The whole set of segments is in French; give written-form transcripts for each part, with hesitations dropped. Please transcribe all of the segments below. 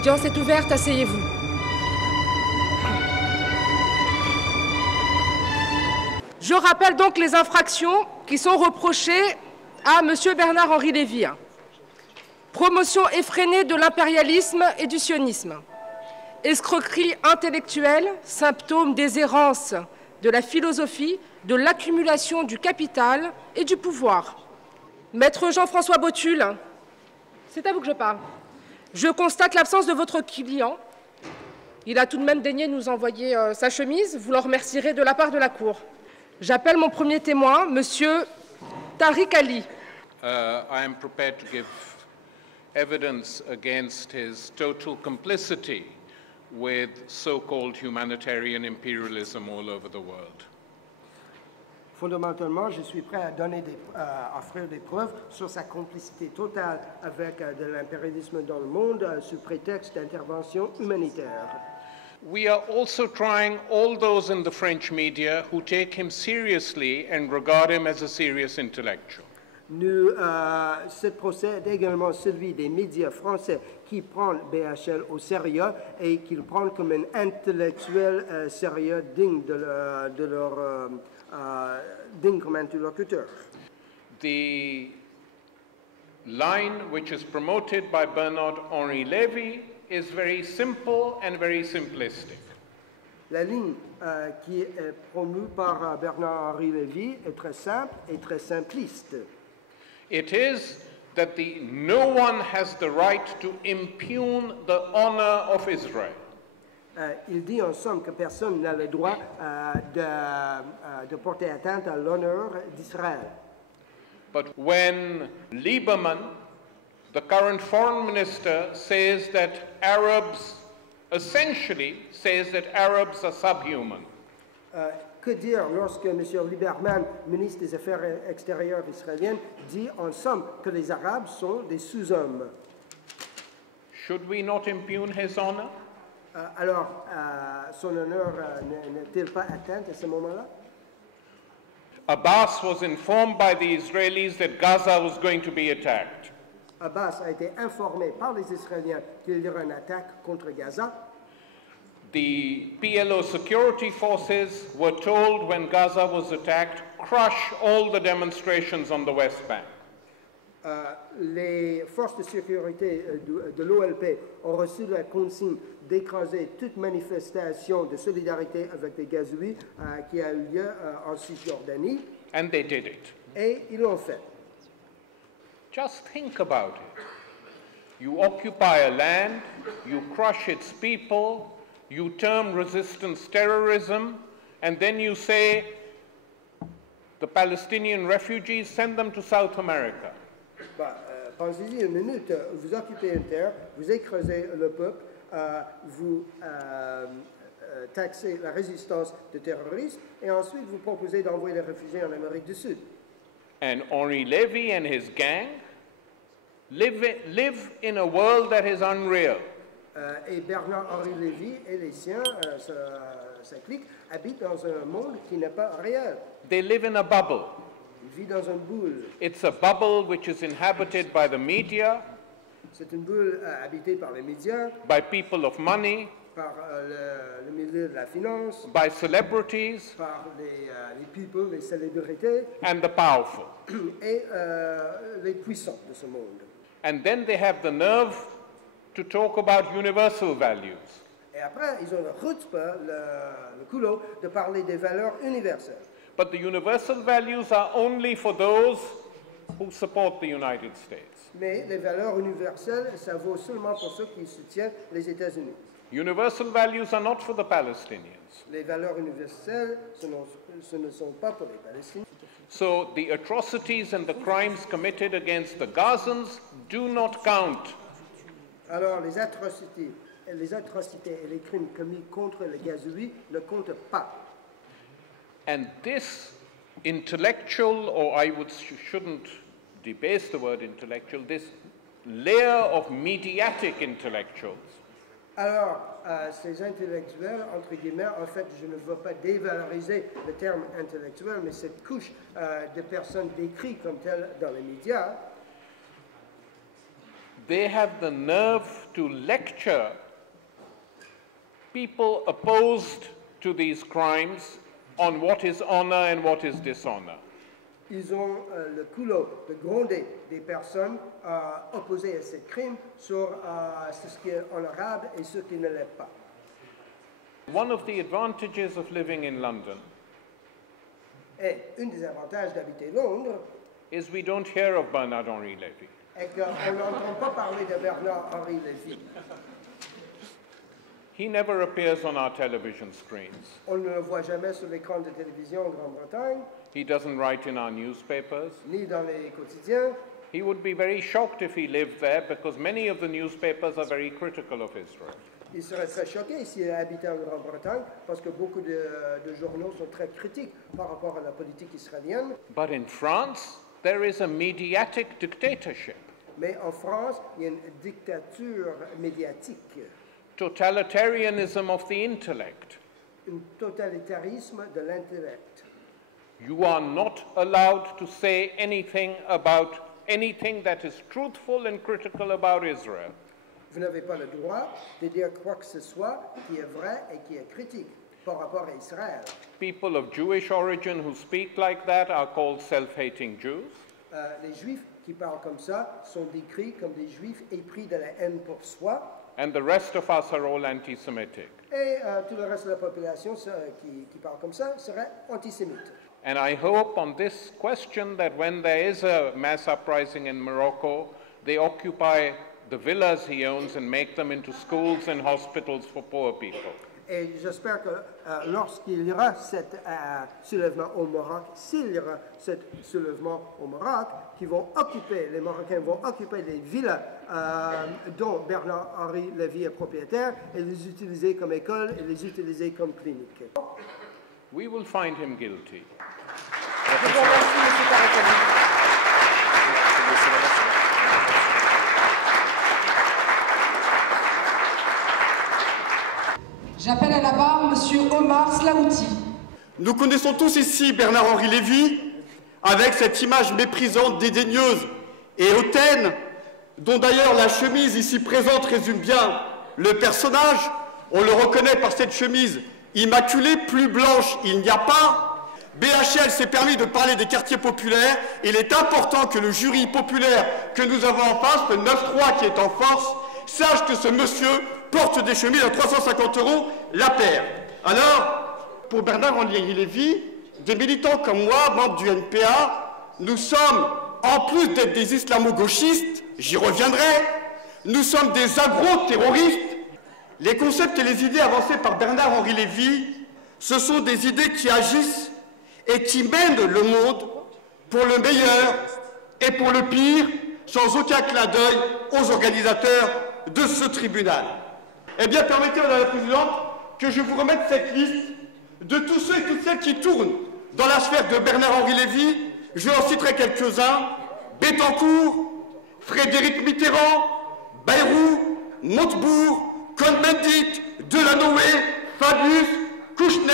L'audience est ouverte, asseyez-vous. Je rappelle donc les infractions qui sont reprochées à M. Bernard-Henri Lévy. Promotion effrénée de l'impérialisme et du sionisme. Escroquerie intellectuelle, symptôme des errances de la philosophie, de l'accumulation du capital et du pouvoir. Maître Jean-François Botul, c'est à vous que je parle. Je constate l'absence de votre client. Il a tout de même daigné nous envoyer sa chemise. Vous l'en remercierez de la part de la Cour. J'appelle mon premier témoin, Monsieur Tariq Ali. I am prepared to give evidence against his total complicity with so-called humanitarian imperialism all over the world. Fondamentalement, je suis prêt à offrir des preuves sur sa complicité totale avec de l'impérialisme dans le monde sous prétexte d'intervention humanitaire. We are also trying all those in the French media who take him seriously and regard him as a serious intellectual. Ce procès est également celui des médias français qui prennent BHL au sérieux et qui le prennent comme un intellectuel sérieux digne de leur digne comme interlocuteur. The line which is promoted by Bernard-Henri Lévy is very simple and very simplistic. La ligne qui est promue par Bernard-Henri Lévy est très simple et très simpliste. It is that no one has the right to impugn the honor of Israel. Il dit en somme que personne n'a le droit de porter atteinte à l'honneur d'Israël. But when Lieberman, the current foreign minister, says that Arabs, essentially says that Arabs are subhuman. Que dire lorsque M. Lieberman, ministre des Affaires extérieures israélien, dit en somme que les Arabes sont des sous-hommes? Should we not impugn his honor? Alors, son honneur n'est-il pas atteint à ce moment-là? Abbas was informed by the Israelis that Gaza was going to be attacked. Abbas a été informé par les Israéliens qu'il y aura une attaque contre Gaza. The PLO security forces were told when Gaza was attacked, crush all the demonstrations on the West Bank. Les forces de sécurité de l'OLP ont reçu la consigne d'écraser toute manifestation de solidarité avec les Gazouis qui a eu lieu en Cisjordanie. And they did it. Et ils l'ont fait. Just think about it. You occupy a land, you crush its people, you term resistance terrorism, and then you say the Palestinian refugees, send them to South America. Pensez-y une minute, vous occupez une terre, vous écrasez le peuple, vous taxez la résistance de terroristes, et ensuite vous proposez d'envoyer les réfugiés en Amérique du Sud. And Henri Lévy and his gang live in a world that is unreal. Et Bernard-Henri Lévy et les siens, sa clique, habitent dans un monde qui n'est pas réel. They live in a bubble. Ils vivent dans une boule. It's a bubble which is inhabited by the media. C'est une boule habitée par les médias. By people of money. Par le milieu de la finance. By celebrities. Par les people, les célébrités. And the powerful. Et les puissants de ce monde. And then they have the nerve to talk about universal values. Et après, ils ont le chutzpah, le culot, de parler des valeurs universelles. But the universal values are only for those who support the United States. Mais les valeurs universelles, ça vaut seulement pour ceux qui soutiennent les États-Unis. Universal values are not for the Palestinians. Les valeurs universelles, ce ne sont pas pour les Palestiniens. So the atrocities and the crimes committed against the Gazans do not count. Alors les atrocités et les crimes commis contre les Gazouis ne comptent pas. And this intellectual, or I shouldn't debase the word intellectual, this layer of mediatic intellectuals. Alors, ces intellectuels, entre guillemets, en fait, je ne veux pas dévaloriser le terme intellectuel, mais cette couche de personnes décrites comme telles dans les médias, they have the nerve to lecture people opposed to these crimes on what is honor and what is dishonor. Ils ont le culot de gronder des personnes opposées à ces crimes sur ce qui est honorable et ce qui ne l'est pas. One of the advantages of living in London Et un des avantages d'habiter Londres is we don't hear of Bernard-Henri Lévy. est qu'on n'entend pas parler de Bernard-Henri Lévy. He never appears on our television screens. On ne le voit jamais sur l'écran de télévision en Grande-Bretagne, He doesn't write in our newspapers. ni dans les quotidiens. He would be very shocked if he lived there because many of the newspapers are very critical of Israel. Il serait très choqué s'il habitait en Grande-Bretagne parce que beaucoup de journaux sont très critiques par rapport à la politique israélienne. But in France, there is a mediatic dictatorship, Mais en France, il y a une dictature médiatique, totalitarianism of the intellect. un totalitarisme de l'intellect. You are not allowed to say anything about anything that is truthful and critical about Israel. Vous n'avez pas le droit de dire quoi que ce soit qui est vrai et qui est critique par rapport à Israël. People of Jewish origin who speak like that are called self-hating Jews. Les Juifs qui parlent comme ça sont décrits comme des Juifs épris de la haine pour soi. And the rest of us are all anti-Semitic. Et tout le reste de la population qui parle comme ça serait antisémite. And I hope on this question that when there is a mass uprising in Morocco, they occupy the villas he owns and make them into schools and hospitals for poor people. Et j'espère que lorsqu'il y aura cet soulèvement au Maroc, s'il y aura cet soulèvement au Maroc, les Marocains vont occuper les villas dont Bernard-Henri Lévy est propriétaire et les utiliser comme école et les utiliser comme clinique. We will find him guilty. Je vous remercie, M. Karakali. J'appelle à la barre M. Omar Slaouti. Nous connaissons tous ici Bernard-Henri Lévy avec cette image méprisante, dédaigneuse et hautaine, dont d'ailleurs la chemise ici présente résume bien le personnage. On le reconnaît par cette chemise immaculée, plus blanche il n'y a pas. BHL s'est permis de parler des quartiers populaires. Il est important que le jury populaire que nous avons en face, le 9-3 qui est en force, sache que ce monsieur porte des chemises à 350 € la paire. Alors, pour Bernard-Henri Lévy, des militants comme moi, membres du NPA, nous sommes, en plus d'être des islamo-gauchistes, j'y reviendrai, nous sommes des agro-terroristes. Les concepts et les idées avancées par Bernard-Henri Lévy, ce sont des idées qui agissent et qui mènent le monde pour le meilleur et pour le pire, sans aucun clin d'œil aux organisateurs de ce tribunal. Eh bien, permettez, Madame la Présidente, que je vous remette cette liste de tous ceux et toutes celles qui tournent dans la sphère de Bernard-Henri Lévy. Je en citerai quelques-uns: Bettencourt, Frédéric Mitterrand, Bayrou, Montebourg, Cohn-Bendit, Delanoë, Fabius, Kouchner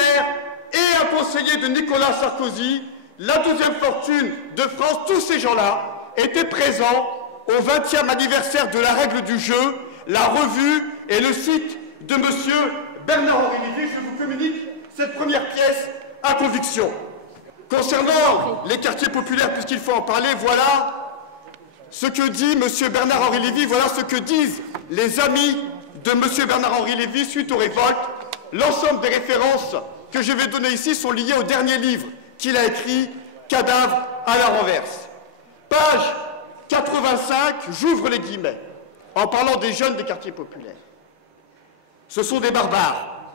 et un conseiller de Nicolas Sarkozy, la deuxième fortune de France. Tous ces gens-là étaient présents au 20e anniversaire de la règle du jeu, la revue et le site de M. Bernard-Henri Lévy. Je vous communique cette première pièce à conviction. Concernant les quartiers populaires, puisqu'il faut en parler, voilà ce que dit M. Bernard-Henri Lévy, voilà ce que disent les amis de M. Bernard-Henri Lévy suite aux révoltes. L'ensemble des références que je vais donner ici sont liées au dernier livre qu'il a écrit, Cadavre à la renverse. Page 85, j'ouvre les guillemets, en parlant des jeunes des quartiers populaires. Ce sont des barbares,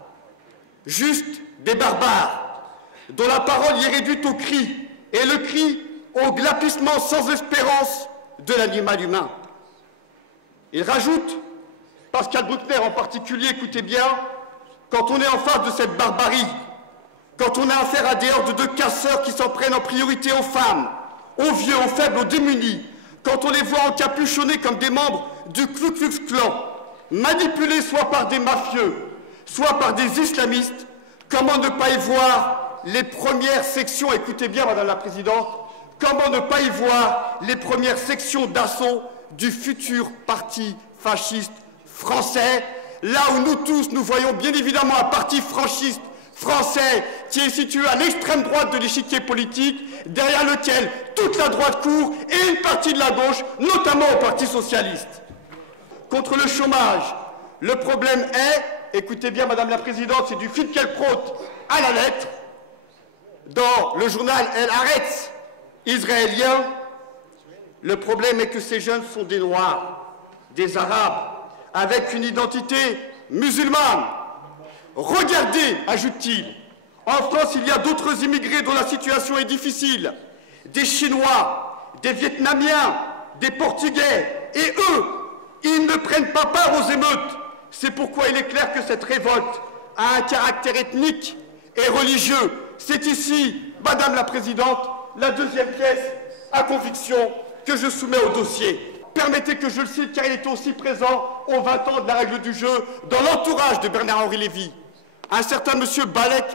juste des barbares, dont la parole y est réduite au cri, et le cri au glapissement sans espérance de l'animal humain. Il rajoute, Pascal Bruckner en particulier, écoutez bien, quand on est en face de cette barbarie, quand on a affaire à des hordes de casseurs qui s'en prennent en priorité aux femmes, aux vieux, aux faibles, aux démunis, quand on les voit encapuchonnés comme des membres du Ku Klux Klan, manipulés soit par des mafieux, soit par des islamistes, comment ne pas y voir les premières sections, écoutez bien Madame la Présidente, comment ne pas y voir les premières sections d'assaut du futur parti fasciste français, là où nous tous, nous voyons bien évidemment un parti fasciste français qui est situé à l'extrême droite de l'échiquier politique, derrière lequel toute la droite court et une partie de la gauche, notamment au Parti socialiste. Contre le chômage, le problème est, écoutez bien Madame la Présidente, c'est du Finkelkraut à la lettre, dans le journal El Haaretz israélien, le problème est que ces jeunes sont des Noirs, des Arabes, avec une identité musulmane. Regardez, ajoute-t-il, en France, il y a d'autres immigrés dont la situation est difficile, des Chinois, des Vietnamiens, des Portugais, et eux, ils ne prennent pas part aux émeutes. C'est pourquoi il est clair que cette révolte a un caractère ethnique et religieux. C'est ici, Madame la Présidente, la deuxième pièce à conviction que je soumets au dossier. Permettez que je le cite car il était aussi présent aux 20 ans de la règle du jeu dans l'entourage de Bernard-Henri Lévy. Un certain monsieur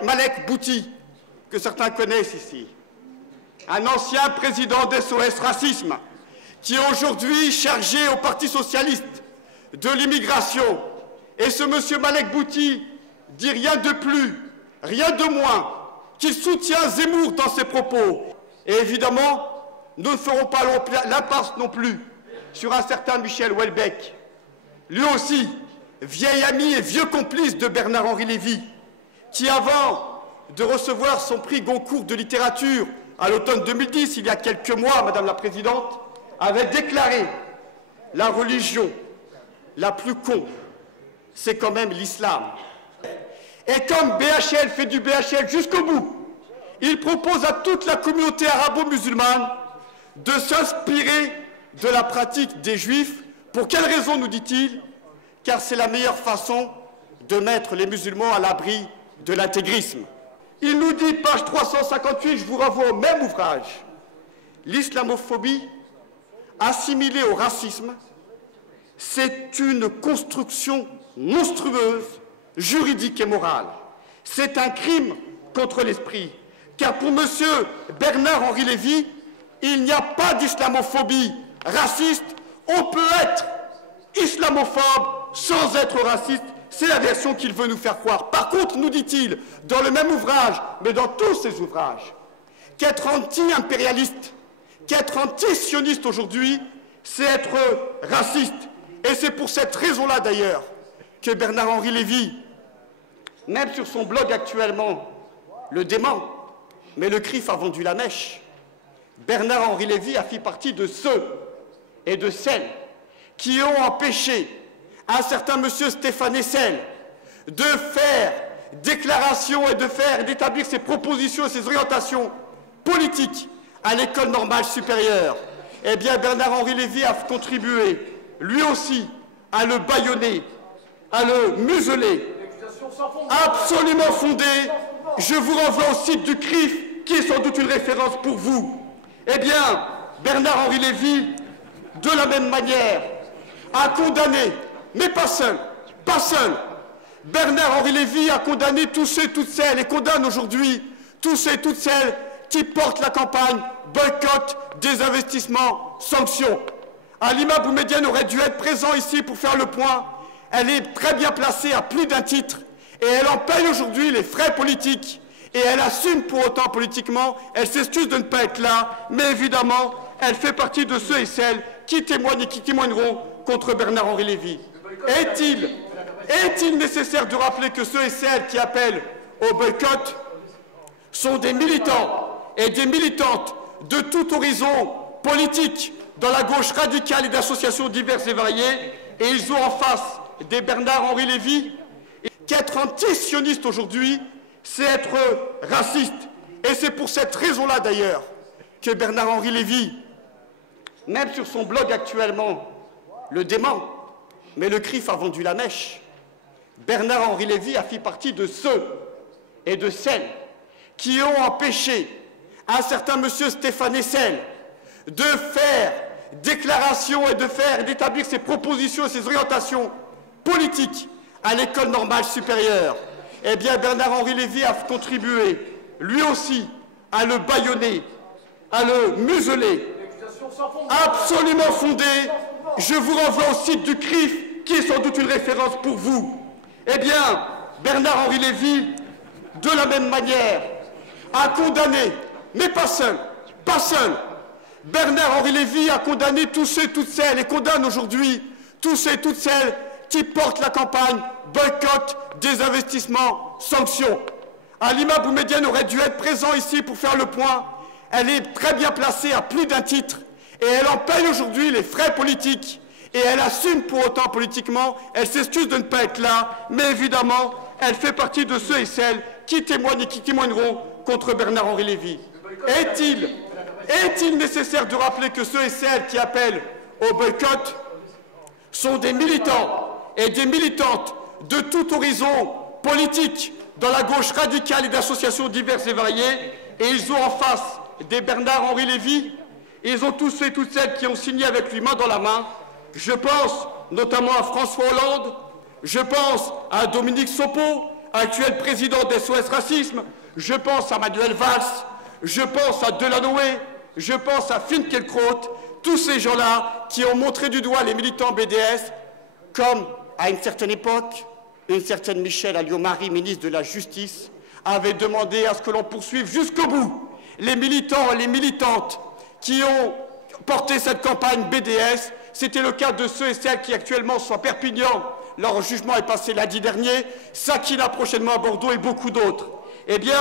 Malek Bouti, que certains connaissent ici, un ancien président d'SOS Racisme, qui est aujourd'hui chargé au Parti socialiste de l'immigration. Et ce monsieur Malek Bouti dit rien de plus, rien de moins, qu'il soutient Zemmour dans ses propos. Et évidemment, nous ne ferons pas l'impasse non plus sur un certain Michel Houellebecq, lui aussi, vieil ami et vieux complice de Bernard-Henri Lévy, qui avant de recevoir son prix Goncourt de littérature à l'automne 2010, il y a quelques mois, Madame la Présidente, avait déclaré « La religion la plus con, c'est quand même l'islam ». Et comme BHL fait du BHL jusqu'au bout, il propose à toute la communauté arabo-musulmane de s'inspirer de la pratique des Juifs. Pour quelle raison, nous dit-il? Car c'est la meilleure façon de mettre les musulmans à l'abri de l'intégrisme. Il nous dit, page 358, je vous renvoie au même ouvrage, l'islamophobie assimilée au racisme, c'est une construction monstrueuse, juridique et morale. C'est un crime contre l'esprit, car pour M. Bernard-Henri Lévy, il n'y a pas d'islamophobie raciste. On peut être islamophobe sans être raciste. C'est la version qu'il veut nous faire croire. Par contre, nous dit-il, dans le même ouvrage, mais dans tous ses ouvrages, qu'être anti-impérialiste, qu'être anti-sioniste aujourd'hui, c'est être raciste. Et c'est pour cette raison-là, d'ailleurs, que Bernard-Henri Lévy, même sur son blog actuellement, le dément, mais le CRIF a vendu la mèche. Bernard-Henri Lévy a fait partie de ceux et de celles qui ont empêché un certain monsieur Stéphane Hessel de faire déclaration et d'établir ses propositions et ses orientations politiques à l'école normale supérieure. Eh bien, Bernard-Henri Lévy a contribué, lui aussi, à le bâillonner, à le museler, absolument fondé. Je vous renvoie au site du CRIF, qui est sans doute une référence pour vous. Eh bien, Bernard-Henri Lévy, de la même manière, a condamné, mais pas seul, Bernard-Henri Lévy a condamné tous ceux et toutes celles, et condamne aujourd'hui tous ceux et toutes celles qui portent la campagne boycott, désinvestissement, sanctions. Halima Boumedienne aurait dû être présent ici pour faire le point. Elle est très bien placée à plus d'un titre, et elle en paye aujourd'hui les frais politiques. Et elle assume pour autant politiquement, elle s'excuse de ne pas être là, mais évidemment, elle fait partie de ceux et celles qui témoignent et qui témoigneront contre Bernard-Henri Lévy. Est-il nécessaire de rappeler que ceux et celles qui appellent au boycott sont des militants et des militantes de tout horizon politique, dans la gauche radicale et d'associations diverses et variées, et ils ont en face des Bernard-Henri Lévy. Qu'être anti-sioniste aujourd'hui, c'est être raciste. Et c'est pour cette raison-là, d'ailleurs, que Bernard-Henri Lévy, même sur son blog actuellement, le dément, mais le CRIF a vendu la mèche. Bernard-Henri Lévy a fait partie de ceux et de celles qui ont empêché un certain monsieur Stéphane Hessel de faire déclaration et d'établir ses propositions et ses orientations politiques à l'école normale supérieure. Eh bien, Bernard-Henri Lévy a contribué, lui aussi, à le bâillonner, à le museler, absolument fondé, je vous renvoie au site du CRIF, qui est sans doute une référence pour vous. Eh bien, Bernard-Henri Lévy, de la même manière, a condamné, mais pas seul, Bernard-Henri Lévy a condamné tous ceux et toutes celles, et condamne aujourd'hui tous ceux et toutes celles qui portent la campagne boycott, désinvestissement, sanctions. Halima Boumedienne aurait dû être présent ici pour faire le point. Elle est très bien placée à plus d'un titre et elle en paye aujourd'hui les frais politiques. Et elle assume pour autant politiquement, elle s'excuse de ne pas être là, mais évidemment, elle fait partie de ceux et celles qui témoignent et qui témoigneront contre Bernard-Henri Lévy. Est-il nécessaire de rappeler que ceux et celles qui appellent au boycott sont des militants et des militantes de tout horizon politique, dans la gauche radicale et d'associations diverses et variées, et ils ont en face des Bernard-Henri Lévy, ils ont tous ceux et toutes celles qui ont signé avec lui main dans la main. Je pense notamment à François Hollande, je pense à Dominique Sopo, actuel président d'SOS Racisme, je pense à Manuel Valls, je pense à Delanoë, je pense à Finkielkraut, tous ces gens-là qui ont montré du doigt les militants BDS, comme à une certaine époque, une certaine Michèle Alliot-Marie, ministre de la Justice, avait demandé à ce que l'on poursuive jusqu'au bout les militants et les militantes qui ont porté cette campagne BDS. C'était le cas de ceux et celles qui actuellement sont à Perpignan. Leur jugement est passé lundi dernier, Sakina prochainement à Bordeaux et beaucoup d'autres. Eh bien,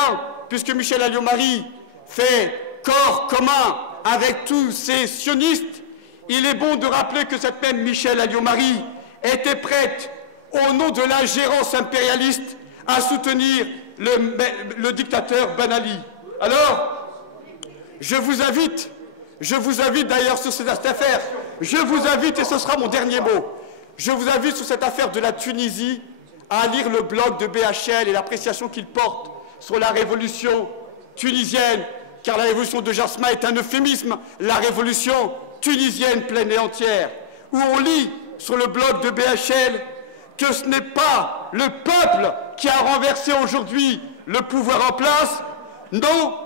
puisque Michèle Alliot-Marie fait corps commun avec tous ces sionistes, il est bon de rappeler que cette même Michèle Alliot-Marie était prête, au nom de l'ingérence impérialiste, à soutenir le dictateur Ben Ali. Alors, je vous invite d'ailleurs sur cette affaire, je vous invite, et ce sera mon dernier mot, je vous invite sur cette affaire de la Tunisie à lire le blog de BHL et l'appréciation qu'il porte sur la révolution tunisienne, car la révolution de Jasmin est un euphémisme, la révolution tunisienne pleine et entière, où on lit sur le blog de BHL que ce n'est pas le peuple qui a renversé aujourd'hui le pouvoir en place. Non,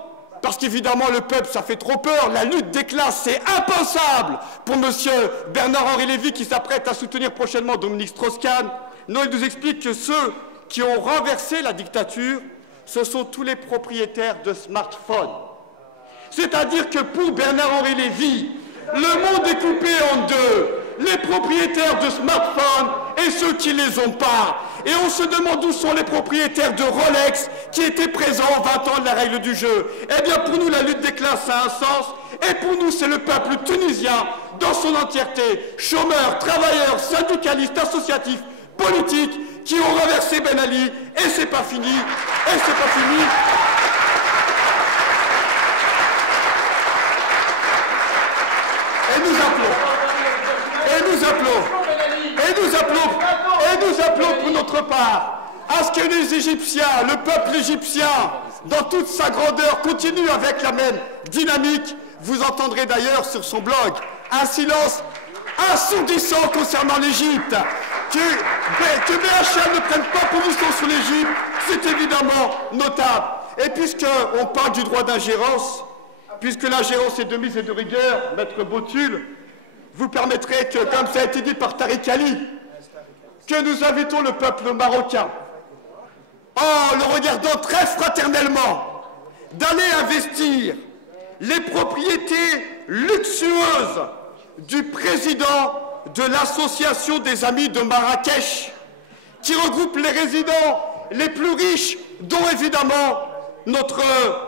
parce qu'évidemment le peuple, ça fait trop peur. La lutte des classes, c'est impensable pour M. Bernard-Henri Lévy qui s'apprête à soutenir prochainement Dominique Strauss-Kahn. Non, il nous explique que ceux qui ont renversé la dictature, ce sont tous les propriétaires de smartphones. C'est-à-dire que pour Bernard-Henri Lévy, le monde est coupé en deux. Les propriétaires de smartphones et ceux qui ne les ont pas. Et on se demande où sont les propriétaires de Rolex qui étaient présents 20 ans de la règle du jeu. Eh bien, pour nous, la lutte des classes a un sens. Et pour nous, c'est le peuple tunisien dans son entièreté. Chômeurs, travailleurs, syndicalistes, associatifs, politiques, qui ont renversé Ben Ali. Et c'est pas fini. Et c'est pas fini. Et nous appelons pour notre part à ce que les Égyptiens, le peuple égyptien, dans toute sa grandeur, continue avec la même dynamique. Vous entendrez d'ailleurs sur son blog un silence assourdissant concernant l'Égypte. Que BHL ne prenne pas position sur l'Égypte, c'est évidemment notable. Et puisqu'on parle du droit d'ingérence, puisque l'ingérence est de mise et de rigueur, Maître Botul, vous permettrez que, comme ça a été dit par Tariq Ali, que nous invitons le peuple marocain, en le regardant très fraternellement, d'aller investir les propriétés luxueuses du président de l'association des Amis de Marrakech, qui regroupe les résidents les plus riches, dont évidemment notre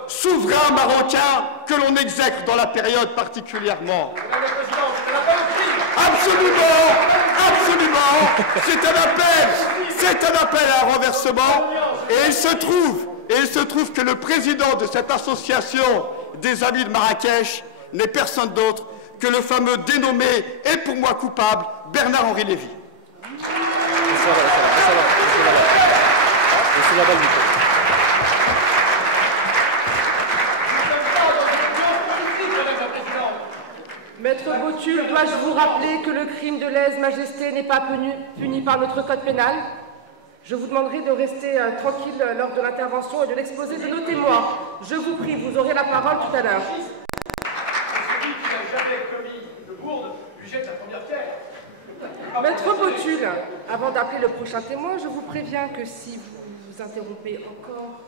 souverain marocain que l'on exècre dans la période particulièrement. Absolument, absolument, c'est un appel à un renversement, et il se trouve que le président de cette association des Amis de Marrakech n'est personne d'autre que le fameux dénommé et pour moi coupable Bernard-Henri Lévy. Maître Botul, dois-je vous rappeler que le crime de lèse-majesté n'est pas puni par notre code pénal? Je vous demanderai de rester tranquille lors de l'intervention et de l'exposé de nos témoins. Je vous prie, vous aurez la parole tout à l'heure. Celui qui n'a jamais commis de bourde lui jette la première pierre. Jules, avant d'appeler le prochain témoin, je vous préviens que si vous interrompez encore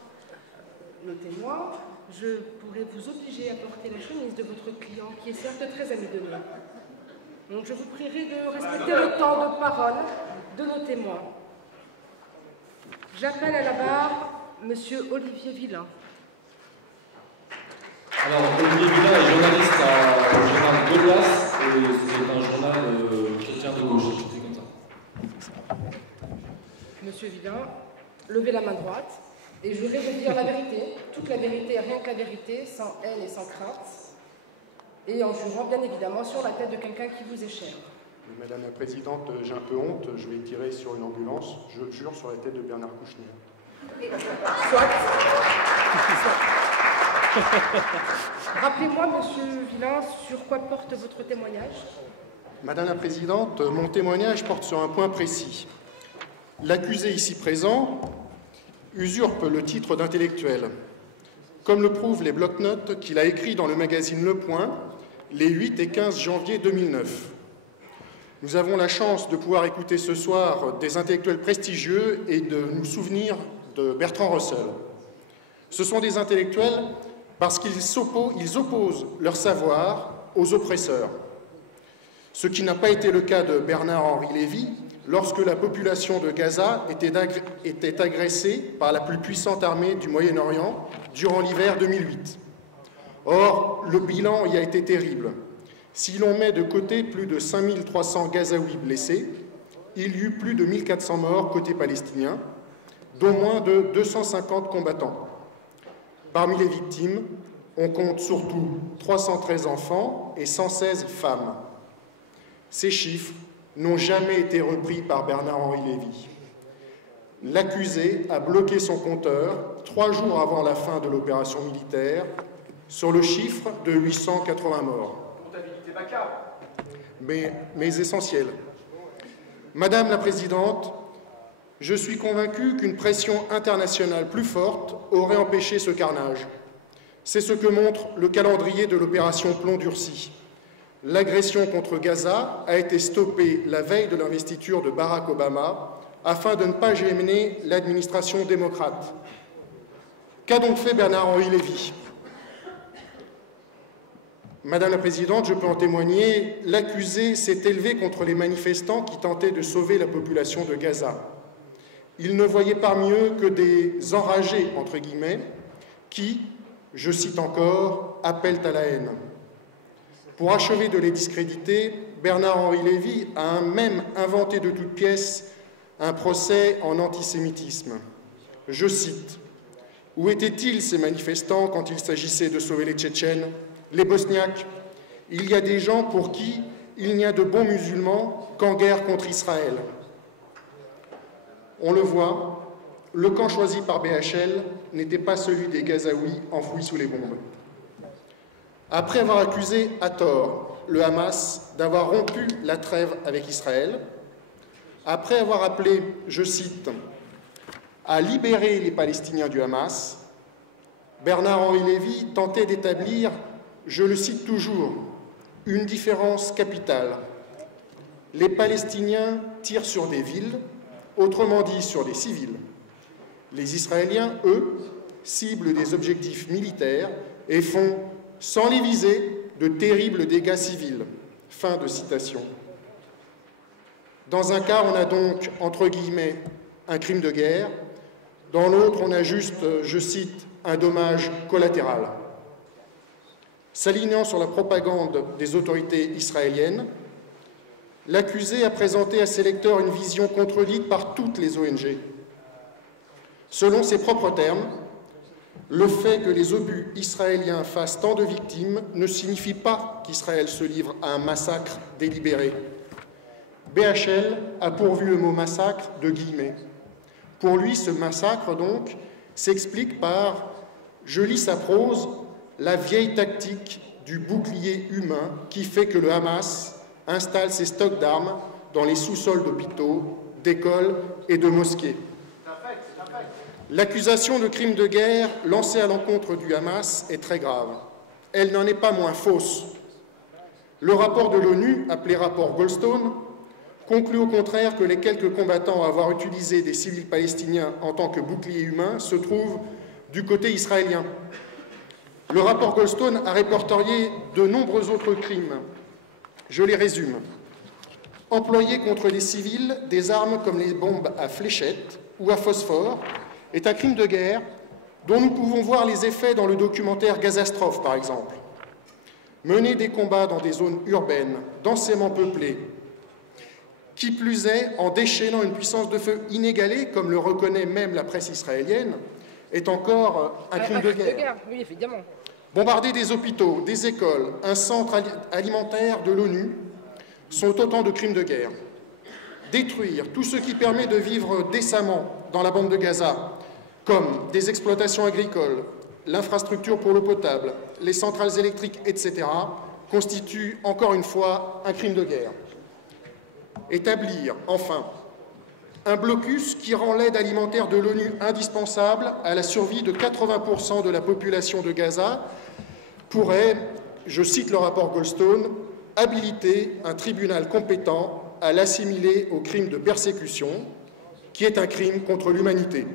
le témoin, je pourrais vous obliger à porter la chemise de votre client, qui est certes très ami de nous. Donc je vous prierai de respecter le temps de parole de nos témoins. J'appelle à la barre Monsieur Olivier Villain. Alors, Olivier Villain est journaliste au journal Gauloise, et c'est un journal chrétien de gauche, c'est comme ça. Monsieur Villain, levez la main droite, et je vais vous dire la vérité, toute la vérité, rien que la vérité, sans haine et sans crainte, et en jurant bien évidemment sur la tête de quelqu'un qui vous est cher. Madame la Présidente, j'ai un peu honte, je vais tirer sur une ambulance, je jure sur la tête de Bernard Kouchner. Soit. Rappelez-moi, Monsieur Villain, sur quoi porte votre témoignage? Madame la Présidente, mon témoignage porte sur un point précis. L'accusé ici présent usurpe le titre d'intellectuel, comme le prouvent les bloc-notes qu'il a écrits dans le magazine Le Point les 8 et 15 janvier 2009. Nous avons la chance de pouvoir écouter ce soir des intellectuels prestigieux et de nous souvenir de Bertrand Russell. Ce sont des intellectuels parce qu'ils opposent leur savoir aux oppresseurs. Ce qui n'a pas été le cas de Bernard-Henri Lévy lorsque la population de Gaza était agressée par la plus puissante armée du Moyen-Orient durant l'hiver 2008. Or, le bilan y a été terrible. Si l'on met de côté plus de 5300 Gazaouis blessés, il y eut plus de 1400 morts côté palestinien, dont moins de 250 combattants. Parmi les victimes, on compte surtout 313 enfants et 116 femmes. Ces chiffres n'ont jamais été repris par Bernard-Henri Lévy. L'accusé a bloqué son compteur 3 jours avant la fin de l'opération militaire sur le chiffre de 880 morts. Mais essentiel. Madame la Présidente, je suis convaincu qu'une pression internationale plus forte aurait empêché ce carnage. C'est ce que montre le calendrier de l'opération Plomb durci. L'agression contre Gaza a été stoppée la veille de l'investiture de Barack Obama afin de ne pas gêner l'administration démocrate. Qu'a donc fait Bernard-Henri Lévy ? Madame la Présidente, je peux en témoigner, l'accusé s'est élevé contre les manifestants qui tentaient de sauver la population de Gaza. Il ne voyait parmi eux que des enragés, entre guillemets, qui, je cite encore, appellent à la haine. Pour achever de les discréditer, Bernard-Henri Lévy a même inventé de toutes pièces un procès en antisémitisme. Je cite, « Où étaient-ils ces manifestants quand il s'agissait de sauver les Tchétchènes ? Les Bosniaques, il y a des gens pour qui il n'y a de bons musulmans qu'en guerre contre Israël. » On le voit, le camp choisi par BHL n'était pas celui des Gazaouis enfouis sous les bombes. Après avoir accusé à tort le Hamas d'avoir rompu la trêve avec Israël, après avoir appelé, je cite, « à libérer les Palestiniens du Hamas », Bernard-Henri Lévy tentait d'établir, je le cite toujours, une différence capitale. Les Palestiniens tirent sur des villes, autrement dit sur des civils. Les Israéliens, eux, ciblent des objectifs militaires et font, sans les viser, de terribles dégâts civils. Fin de citation. Dans un cas, on a donc, entre guillemets, un crime de guerre. Dans l'autre, on a juste, je cite, un dommage collatéral. S'alignant sur la propagande des autorités israéliennes, l'accusé a présenté à ses lecteurs une vision contredite par toutes les ONG. Selon ses propres termes, le fait que les obus israéliens fassent tant de victimes ne signifie pas qu'Israël se livre à un massacre délibéré. BHL a pourvu le mot massacre de guillemets. Pour lui, ce massacre, donc, s'explique par, je lis sa prose, la vieille tactique du bouclier humain qui fait que le Hamas installe ses stocks d'armes dans les sous-sols d'hôpitaux, d'écoles et de mosquées. L'accusation de crime de guerre lancée à l'encontre du Hamas est très grave. Elle n'en est pas moins fausse. Le rapport de l'ONU, appelé rapport Goldstone, conclut au contraire que les quelques combattants à avoir utilisé des civils palestiniens en tant que bouclier humain se trouvent du côté israélien. Le rapport Goldstone a répertorié de nombreux autres crimes. Je les résume. Employer contre les civils des armes comme les bombes à fléchettes ou à phosphore est un crime de guerre dont nous pouvons voir les effets dans le documentaire Gazastrophe, par exemple. Mener des combats dans des zones urbaines, densément peuplées, qui plus est en déchaînant une puissance de feu inégalée, comme le reconnaît même la presse israélienne, est encore un crime de guerre. Oui, évidemment. Bombarder des hôpitaux, des écoles, un centre alimentaire de l'ONU sont autant de crimes de guerre. Détruire tout ce qui permet de vivre décemment dans la bande de Gaza, comme des exploitations agricoles, l'infrastructure pour l'eau potable, les centrales électriques, etc., constitue encore une fois un crime de guerre. Établir, enfin, un blocus qui rend l'aide alimentaire de l'ONU indispensable à la survie de 80% de la population de Gaza pourrait, je cite le rapport Goldstone, habiliter un tribunal compétent à l'assimiler au crime de persécution, qui est un crime contre l'humanité.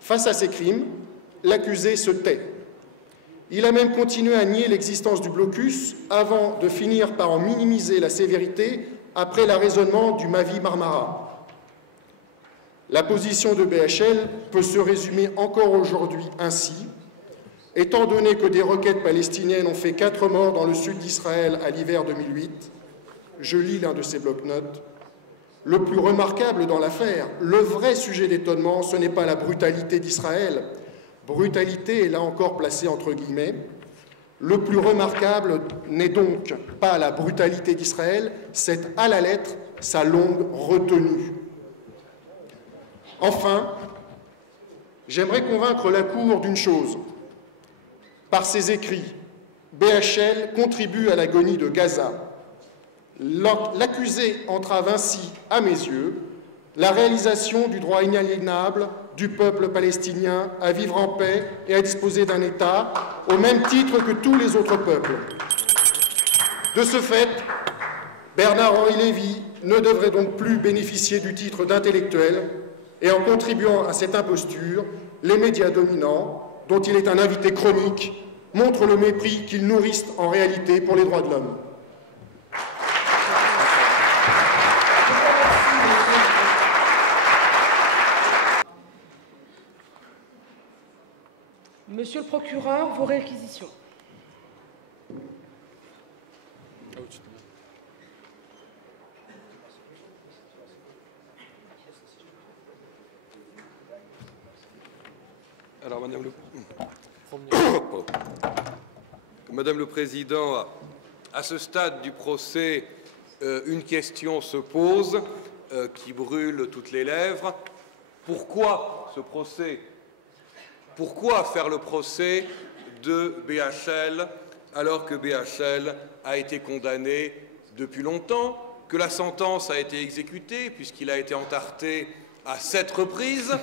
Face à ces crimes, l'accusé se tait. Il a même continué à nier l'existence du blocus avant de finir par en minimiser la sévérité après l'arraisonnement du Mavi Marmara. La position de BHL peut se résumer encore aujourd'hui ainsi. Étant donné que des roquettes palestiniennes ont fait 4 morts dans le sud d'Israël à l'hiver 2008, je lis l'un de ces bloc-notes. Le plus remarquable dans l'affaire, le vrai sujet d'étonnement, ce n'est pas la brutalité d'Israël. Brutalité est là encore placée entre guillemets. Le plus remarquable n'est donc pas la brutalité d'Israël, c'est à la lettre sa longue retenue. Enfin, j'aimerais convaincre la Cour d'une chose. Par ses écrits, BHL contribue à l'agonie de Gaza. L'accusé entrave ainsi, à mes yeux, la réalisation du droit inaliénable du peuple palestinien à vivre en paix et à disposer d'un État, au même titre que tous les autres peuples. De ce fait, Bernard-Henri Lévy ne devrait donc plus bénéficier du titre d'intellectuel, et en contribuant à cette imposture, les médias dominants, dont il est un invité chronique, montrent le mépris qu'ils nourrissent en réalité pour les droits de l'homme. Monsieur le procureur, vos réquisitions. Alors, Madame le Président, à ce stade du procès, une question se pose qui brûle toutes les lèvres. Pourquoi ce procès? Pourquoi faire le procès de BHL alors que BHL a été condamné depuis longtemps, que la sentence a été exécutée puisqu'il a été entarté à 7 reprises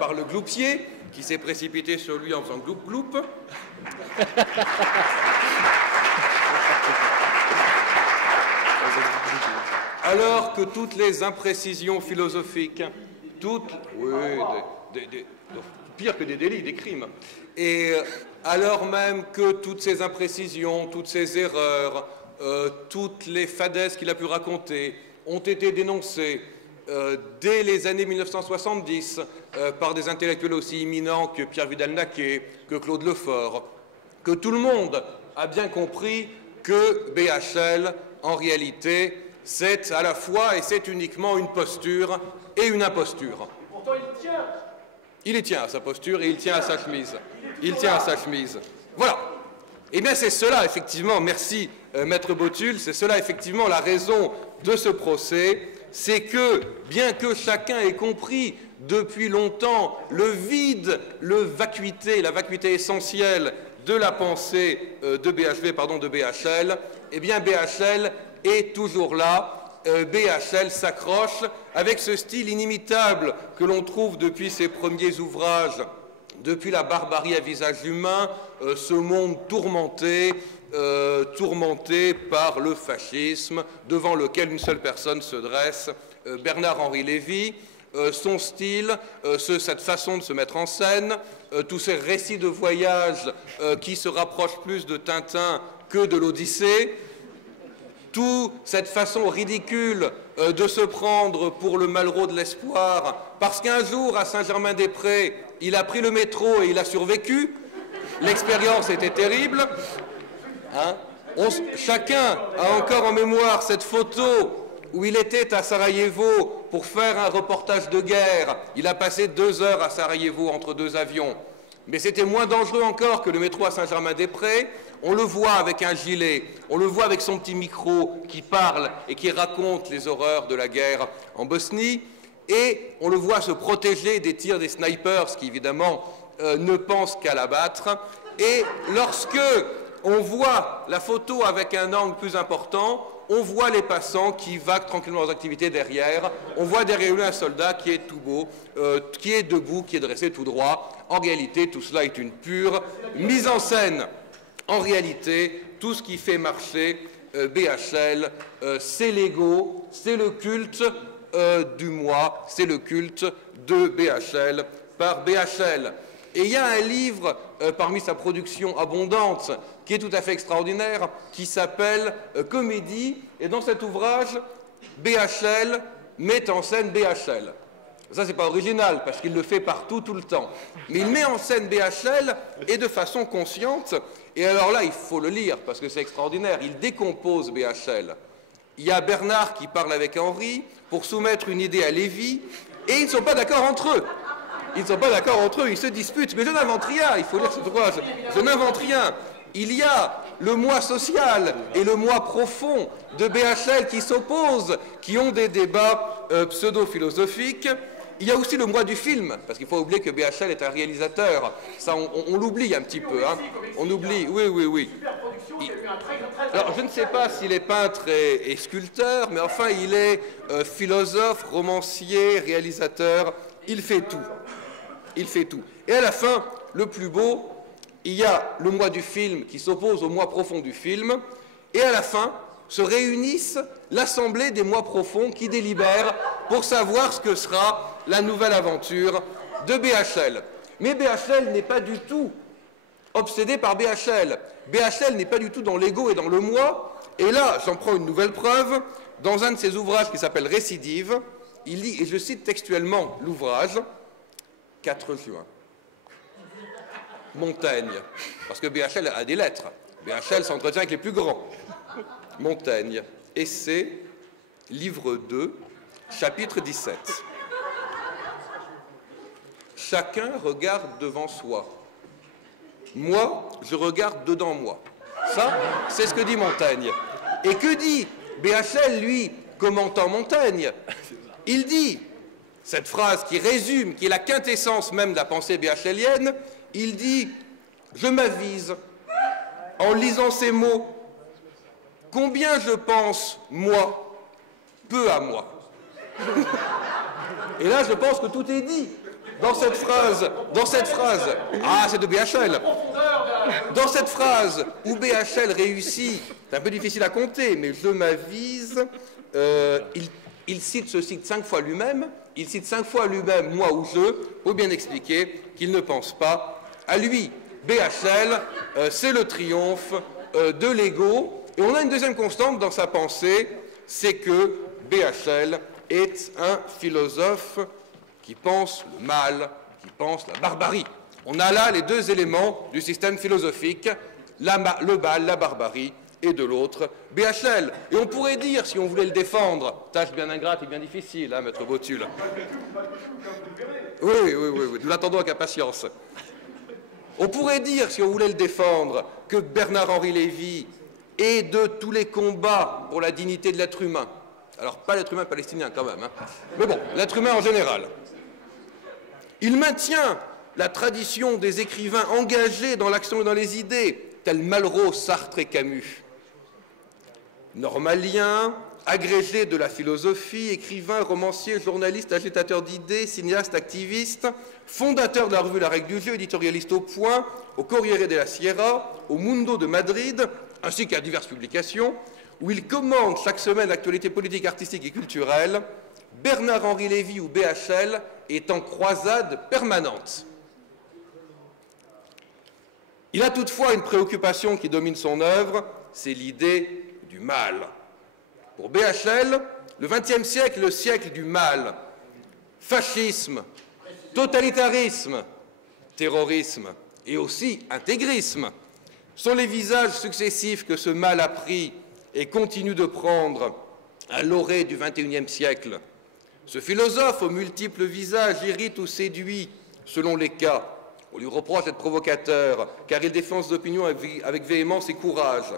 par le gloupier qui s'est précipité sur lui en faisant gloup-gloup. Alors que toutes les imprécisions philosophiques, pire que des délits, des crimes, et alors même que toutes ces imprécisions, toutes ces erreurs, toutes les fadaises qu'il a pu raconter ont été dénoncées dès les années 1970 par des intellectuels aussi imminents que Pierre Vidal-Naquet, que Claude Lefort, que tout le monde a bien compris que BHL, en réalité, c'est à la fois et c'est uniquement une posture et une imposture. Pourtant, il tient. Il y tient à sa posture et il tient à sa chemise. Il tient à sa chemise. Voilà. Eh bien, c'est cela, effectivement, merci Maître Botul, c'est cela, effectivement, la raison de ce procès, c'est que, bien que chacun ait compris depuis longtemps le vide, la vacuité essentielle de la pensée de BHL, eh bien, BHL est toujours là. BHL s'accroche avec ce style inimitable que l'on trouve depuis ses premiers ouvrages depuis la barbarie à visage humain, ce monde tourmenté par le fascisme, devant lequel une seule personne se dresse, Bernard-Henri Lévy. Son style, cette façon de se mettre en scène, tous ces récits de voyage qui se rapprochent plus de Tintin que de l'Odyssée, toute cette façon ridicule de se prendre pour le Malraux de l'espoir, parce qu'un jour, à Saint-Germain-des-Prés, il a pris le métro et il a survécu. L'expérience était terrible. Hein? Chacun a encore en mémoire cette photo où il était à Sarajevo pour faire un reportage de guerre. Il a passé 2 heures à Sarajevo entre 2 avions. Mais c'était moins dangereux encore que le métro à Saint-Germain-des-Prés. On le voit avec un gilet, on le voit avec son petit micro qui parle et qui raconte les horreurs de la guerre en Bosnie. Et on le voit se protéger des tirs des snipers qui, évidemment, ne pensent qu'à l'abattre. Et lorsque on voit la photo avec un angle plus important, on voit les passants qui vaquent tranquillement leurs activités derrière. On voit derrière lui un soldat qui est tout beau, qui est debout, qui est dressé tout droit. En réalité, tout cela est une pure mise en scène. En réalité, tout ce qui fait marcher BHL, c'est l'ego, c'est le culte du moi, c'est le culte de BHL par BHL. Et il y a un livre parmi sa production abondante qui est tout à fait extraordinaire, qui s'appelle Comédie. Et dans cet ouvrage, BHL met en scène BHL. Ça, c'est pas original, parce qu'il le fait partout, tout le temps. Mais il met en scène BHL, et de façon consciente. Et alors là, il faut le lire, parce que c'est extraordinaire. Il décompose BHL. Il y a Bernard qui parle avec Henri pour soumettre une idée à Lévy, et ils ne sont pas d'accord entre eux. Ils ne sont pas d'accord entre eux, ils se disputent. Mais je n'invente rien, il faut lire cet ouvrage. Je n'invente rien. Il y a le moi social et le moi profond de BHL qui s'opposent, qui ont des débats pseudo-philosophiques. Il y a aussi le moi du film, parce qu'il faut oublier que BHL est un réalisateur. Ça, on l'oublie un petit peu. Hein. On oublie, oui. Alors, je ne sais pas s'il est peintre et sculpteur, mais enfin, il est philosophe, romancier, réalisateur. Il fait tout. Il fait tout. Et à la fin, le plus beau, il y a le moi du film qui s'oppose au moi profond du film, et à la fin se réunissent l'assemblée des moi profonds qui délibèrent pour savoir ce que sera la nouvelle aventure de BHL. Mais BHL n'est pas du tout obsédé par BHL. BHL n'est pas du tout dans l'ego et dans le moi. Et là, j'en prends une nouvelle preuve. Dans un de ses ouvrages qui s'appelle Récidive, il dit, et je cite textuellement l'ouvrage, 4 juin. Montaigne, parce que BHL a des lettres. BHL s'entretient avec les plus grands. Montaigne, essai, livre 2, chapitre 17. Chacun regarde devant soi. Moi, je regarde dedans moi. Ça, c'est ce que dit Montaigne. Et que dit BHL, lui, commentant Montaigne? Il dit, cette phrase qui résume, qui est la quintessence même de la pensée BHLienne, il dit « Je m'avise, en lisant ces mots, combien je pense, moi, peu à moi. » Et là, je pense que tout est dit dans cette phrase. Ah, c'est de BHL. Dans cette phrase où BHL réussit, c'est un peu difficile à compter, mais « Je m'avise », il cite ce cite 5 fois lui-même, il cite 5 fois lui-même, moi ou je, pour bien expliquer qu'il ne pense pas à lui. BHL, c'est le triomphe de l'ego. Et on a une deuxième constante dans sa pensée, c'est que BHL est un philosophe qui pense le mal, qui pense la barbarie. On a là les deux éléments du système philosophique, le mal, la barbarie, et de l'autre, BHL. Et on pourrait dire, si on voulait le défendre, tâche bien ingrate et bien difficile, hein, maître Botul. Oui, nous l'attendons avec impatience. On pourrait dire, si on voulait le défendre, que Bernard-Henri Lévy est de tous les combats pour la dignité de l'être humain. Alors, pas l'être humain palestinien quand même, hein. Mais bon, l'être humain en général. Il maintient la tradition des écrivains engagés dans l'action et dans les idées, tels Malraux, Sartre et Camus. Normalien, agrégé de la philosophie, écrivain, romancier, journaliste, agitateur d'idées, cinéaste, activiste, fondateur de la revue La Règle du Jeu, éditorialiste au Point, au Corriere della Sierra, au Mundo de Madrid, ainsi qu'à diverses publications, où il commande chaque semaine l'actualité politique, artistique et culturelle, Bernard-Henri Lévy ou BHL est en croisade permanente. Il a toutefois une préoccupation qui domine son œuvre, c'est l'idée du mal. Pour BHL, le XXe siècle est le siècle du mal. Fascisme, totalitarisme, terrorisme et aussi intégrisme sont les visages successifs que ce mal a pris et continue de prendre à l'orée du XXIe siècle. Ce philosophe aux multiples visages irrite ou séduit selon les cas. On lui reproche d'être provocateur, car il défend ses opinions avec véhémence et courage.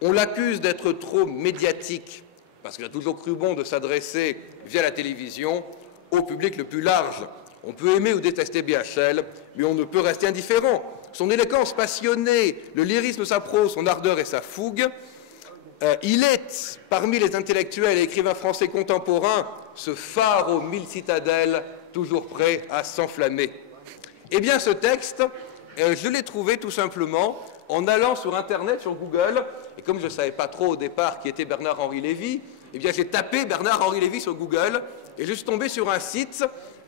On l'accuse d'être trop médiatique, parce qu'il a toujours cru bon de s'adresser via la télévision au public le plus large. On peut aimer ou détester BHL, mais on ne peut rester indifférent. Son élégance passionnée, le lyrisme de sa prose, son ardeur et sa fougue, il est, parmi les intellectuels et écrivains français contemporains, ce phare aux 1000 citadelles, toujours prêt à s'enflammer. Eh bien, ce texte, je l'ai trouvé tout simplement en allant sur Internet, sur Google, et comme je ne savais pas trop au départ qui était Bernard-Henri Lévy, eh bien, j'ai tapé Bernard-Henri Lévy sur Google, et je suis tombé sur un site,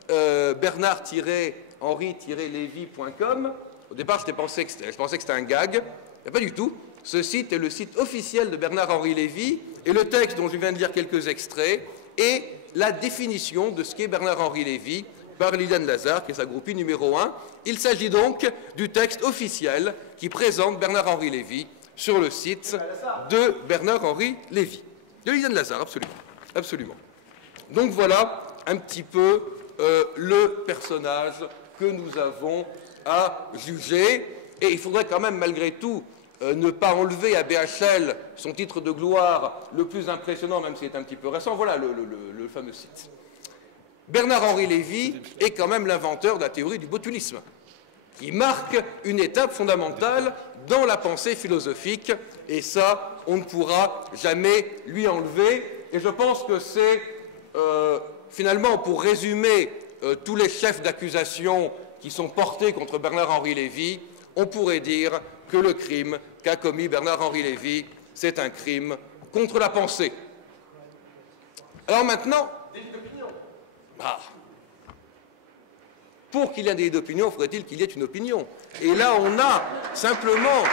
bernard-henri-lévy.com. Au départ, je pensais que c'était un gag, mais pas du tout. Ce site est le site officiel de Bernard-Henri Lévy, et le texte dont je viens de lire quelques extraits est la définition de ce qu'est Bernard-Henri Lévy par Liliane Lazare, qui est sa groupie numéro 1. Il s'agit donc du texte officiel qui présente Bernard-Henri Lévy sur le site de Bernard-Henri Lévy. De Liliane Lazare, absolument. Absolument. Donc voilà un petit peu le personnage que nous avons à juger. Et il faudrait quand même, malgré tout, ne pas enlever à BHL son titre de gloire le plus impressionnant, même s'il est un petit peu récent. Voilà le fameux site. Bernard-Henri Lévy est quand même l'inventeur de la théorie du botulisme, qui marque une étape fondamentale dans la pensée philosophique, et ça, on ne pourra jamais lui enlever. Et je pense que c'est, finalement, pour résumer tous les chefs d'accusation qui sont portés contre Bernard-Henri Lévy, on pourrait dire que le crime qu'a commis Bernard-Henri Lévy, c'est un crime contre la pensée. Alors maintenant, pour qu'il y ait un délit d'opinion, faudrait-il qu'il y ait une opinion. Et là, on a simplement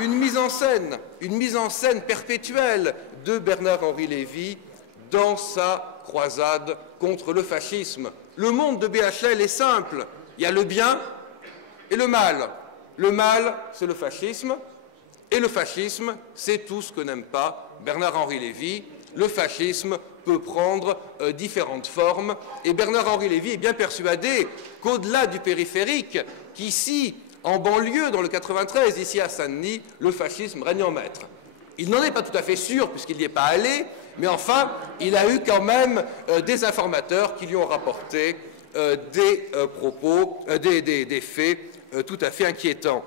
une mise en scène perpétuelle de Bernard-Henri Lévy dans sa croisade contre le fascisme. Le monde de BHL est simple. Il y a le bien et le mal. Le mal, c'est le fascisme, et le fascisme, c'est tout ce que n'aime pas Bernard-Henri Lévy. Le fascisme peut prendre différentes formes, et Bernard-Henri Lévy est bien persuadé qu'au-delà du périphérique, qu'ici, en banlieue, dans le 93, ici à Saint-Denis, le fascisme règne en maître. Il n'en est pas tout à fait sûr, puisqu'il n'y est pas allé, mais enfin, il a eu quand même des informateurs qui lui ont rapporté des faits tout à fait inquiétants.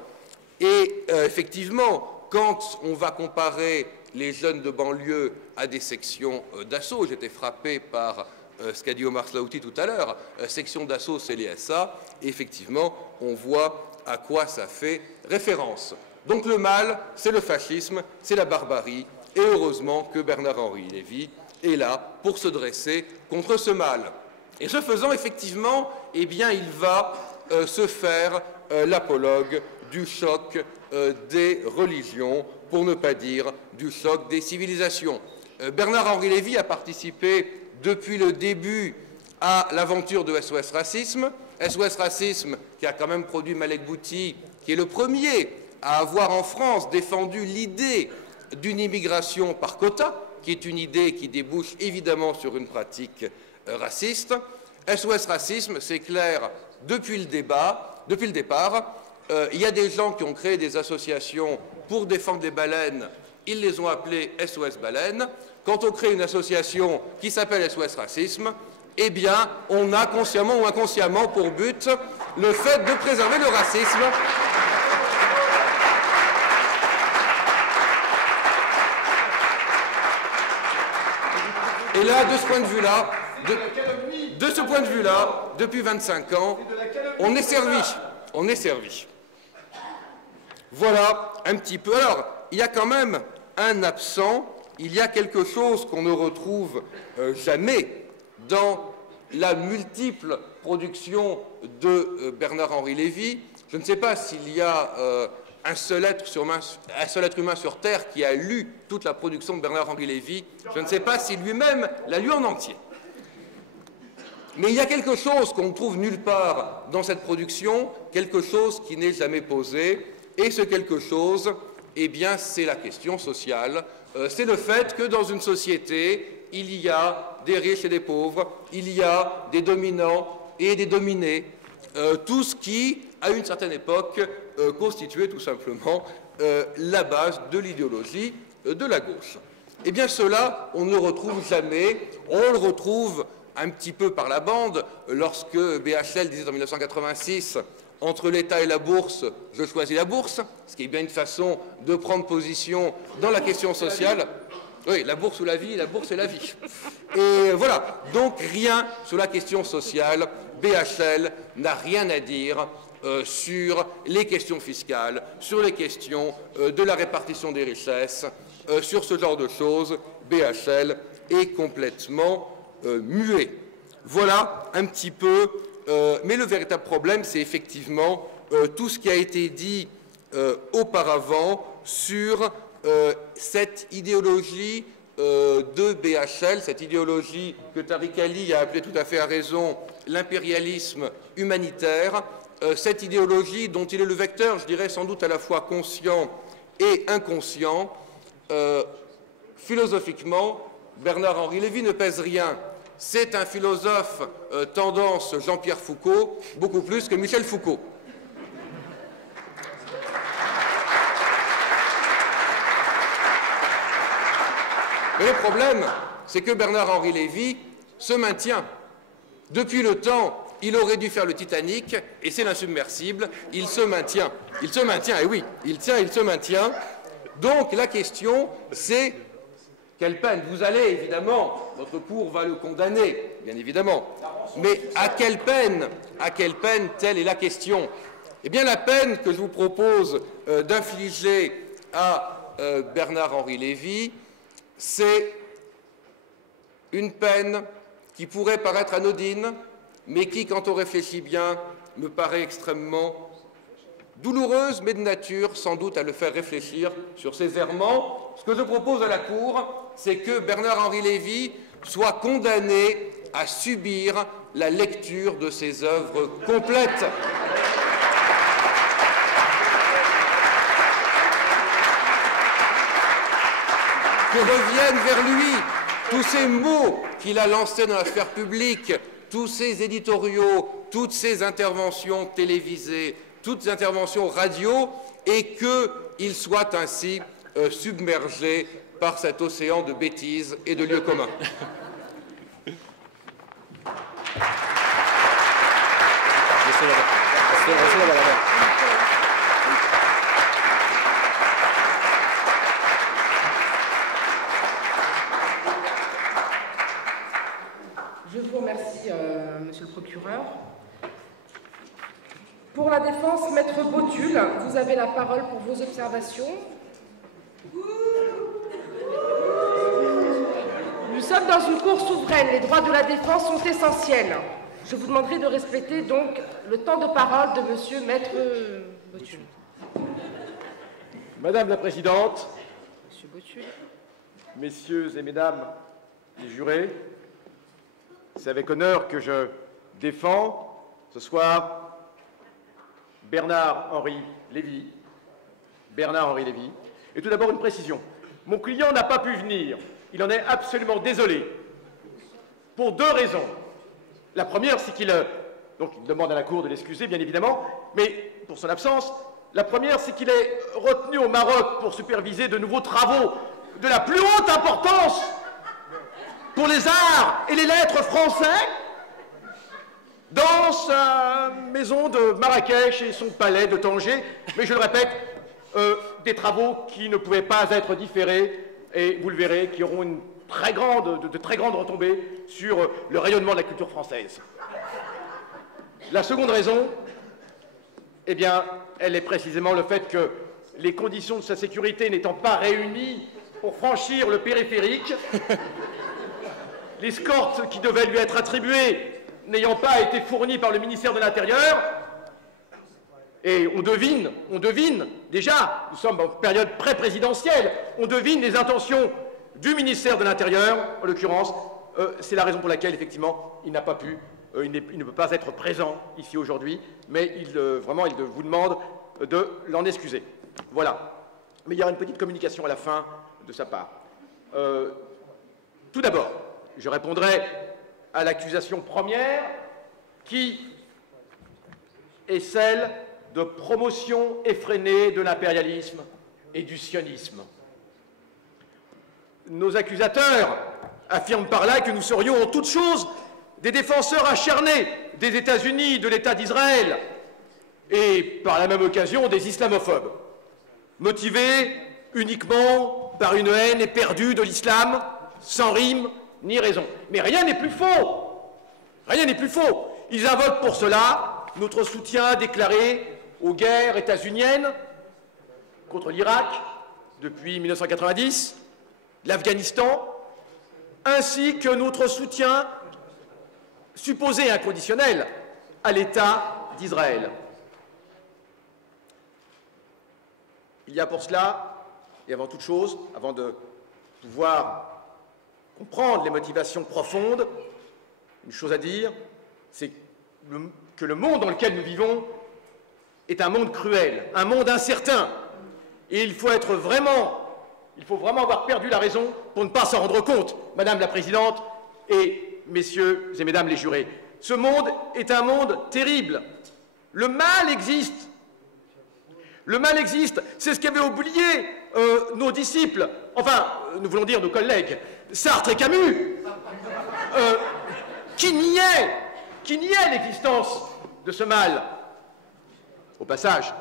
Et effectivement, quand on va comparer les jeunes de banlieue à des sections d'assaut, j'étais frappé par ce qu'a dit Omar Slaouti tout à l'heure, section d'assaut, c'est les SA, et effectivement, on voit à quoi ça fait référence. Donc le mal, c'est le fascisme, c'est la barbarie, et heureusement que Bernard-Henri Lévy est là pour se dresser contre ce mal. Et ce faisant, effectivement, eh bien, il va se faire l'apologue du choc des religions, pour ne pas dire du choc des civilisations. Bernard-Henri Lévy a participé depuis le début à l'aventure de SOS Racisme. SOS Racisme qui a quand même produit Malek Bouti, qui est le premier à avoir en France défendu l'idée d'une immigration par quota, qui est une idée qui débouche évidemment sur une pratique raciste. SOS Racisme, c'est clair, depuis le départ, il y a des gens qui ont créé des associations pour défendre les baleines, ils les ont appelées SOS Baleines. Quand on crée une association qui s'appelle SOS Racisme, eh bien, on a consciemment ou inconsciemment pour but le fait de préserver le racisme. Et là, de ce point de vue-là, depuis 25 ans, on est servi. On est servi. Voilà un petit peu. Alors, il y a quand même un absent. Il y a quelque chose qu'on ne retrouve jamais dans la multiple production de Bernard-Henri Lévy. Je ne sais pas s'il y a un seul être humain sur Terre qui a lu toute la production de Bernard-Henri Lévy. Je ne sais pas si lui-même l'a lu en entier. Mais il y a quelque chose qu'on ne trouve nulle part dans cette production, quelque chose qui n'est jamais posé, et ce quelque chose, eh bien, c'est la question sociale. C'est le fait que dans une société, il y a des riches et des pauvres, il y a des dominants et des dominés, tout ce qui, à une certaine époque, constituait tout simplement la base de l'idéologie de la gauche. Eh bien, cela, on ne le retrouve jamais. On le retrouve un petit peu par la bande lorsque BHL disait en 1986 « Entre l'État et la bourse, je choisis la bourse », ce qui est bien une façon de prendre position dans la question sociale. Oui, la bourse ou la vie, la bourse et la vie. Et voilà, donc rien sur la question sociale. BHL n'a rien à dire sur les questions fiscales, sur les questions de la répartition des richesses, sur ce genre de choses. BHL est complètement muet. Voilà un petit peu, mais le véritable problème, c'est effectivement tout ce qui a été dit auparavant sur cette idéologie de BHL, cette idéologie que Tariq Ali a appelée tout à fait à raison l'impérialisme humanitaire, cette idéologie dont il est le vecteur, je dirais sans doute à la fois conscient et inconscient. Philosophiquement, Bernard-Henri Lévy ne pèse rien. C'est un philosophe tendance Jean-Pierre Foucault, beaucoup plus que Michel Foucault. Mais le problème, c'est que Bernard-Henri Lévy se maintient. Depuis le temps, il aurait dû faire le Titanic, et c'est l'insubmersible, il se maintient. Il se maintient, et oui, il se maintient. Donc la question, c'est quelle peine? Vous allez, évidemment, votre cour va le condamner, bien évidemment. Mais à quelle peine, telle est la question? Eh bien, la peine que je vous propose d'infliger à Bernard-Henri Lévy, c'est une peine qui pourrait paraître anodine, mais qui, quand on réfléchit bien, me paraît extrêmement douloureuse, mais de nature, sans doute, à le faire réfléchir sur ses errements. Ce que je propose à la Cour, c'est que Bernard-Henri Lévy soit condamné à subir la lecture de ses œuvres complètes. Que reviennent vers lui tous ces mots qu'il a lancés dans la sphère publique, tous ces éditoriaux, toutes ces interventions télévisées, toutes ces interventions radio, et qu'il soit ainsi submergé par cet océan de bêtises et de lieux communs. Je vous remercie, monsieur le procureur. Pour la défense, maître Botul, vous avez la parole pour vos observations. Nous sommes dans une cour souveraine. Les droits de la défense sont essentiels. Je vous demanderai de respecter donc le temps de parole de monsieur maître Botul. Madame la Présidente, Monsieur Botul. Messieurs et Mesdames les jurés, c'est avec honneur que je défends ce soir Bernard-Henri Lévy. Bernard-Henri Lévy. Et tout d'abord une précision. Mon client n'a pas pu venir. Il en est absolument désolé. Pour deux raisons. La première, c'est qu'il demande à la Cour de l'excuser, bien évidemment, mais pour son absence. La première, c'est qu'il est retenu au Maroc pour superviser de nouveaux travaux de la plus haute importance pour les arts et les lettres français dans sa maison de Marrakech et son palais de Tanger. Mais je le répète, des travaux qui ne pouvaient pas être différés et, vous le verrez, qui auront une très grandes retombées sur le rayonnement de la culture française. La seconde raison, eh bien, elle est précisément le fait que les conditions de sa sécurité n'étant pas réunies pour franchir le périphérique, l'escorte qui devait lui être attribuée n'ayant pas été fournie par le ministère de l'Intérieur, et on devine, déjà, nous sommes en période pré-présidentielle, on devine les intentions du ministère de l'Intérieur, en l'occurrence, c'est la raison pour laquelle, effectivement, il n'a pas pu, il ne peut pas être présent ici aujourd'hui, mais vraiment, il vous demande de l'en excuser. Voilà. Mais il y aura une petite communication à la fin de sa part. Tout d'abord, je répondrai à l'accusation première, qui est celle de promotion effrénée de l'impérialisme et du sionisme. Nos accusateurs affirment par là que nous serions en toute chose des défenseurs acharnés des États-Unis, de l'État d'Israël, et par la même occasion des islamophobes, motivés uniquement par une haine éperdue de l'islam, sans rime ni raison. Mais rien n'est plus faux. Rien n'est plus faux. Ils invoquent pour cela notre soutien déclaré aux guerres états-uniennes contre l'Irak depuis 1990, l'Afghanistan, ainsi que notre soutien supposé et inconditionnel à l'État d'Israël. Il y a pour cela, et avant toute chose, avant de pouvoir comprendre les motivations profondes, une chose à dire, c'est que le monde dans lequel nous vivons est un monde cruel, un monde incertain. Et il faut vraiment avoir perdu la raison pour ne pas s'en rendre compte, Madame la Présidente et Messieurs et Mesdames les jurés. Ce monde est un monde terrible. Le mal existe. Le mal existe. C'est ce qu'avaient oublié nos disciples, enfin, nous voulons dire nos collègues, Sartre et Camus, qui niaient l'existence de ce mal. Au passage,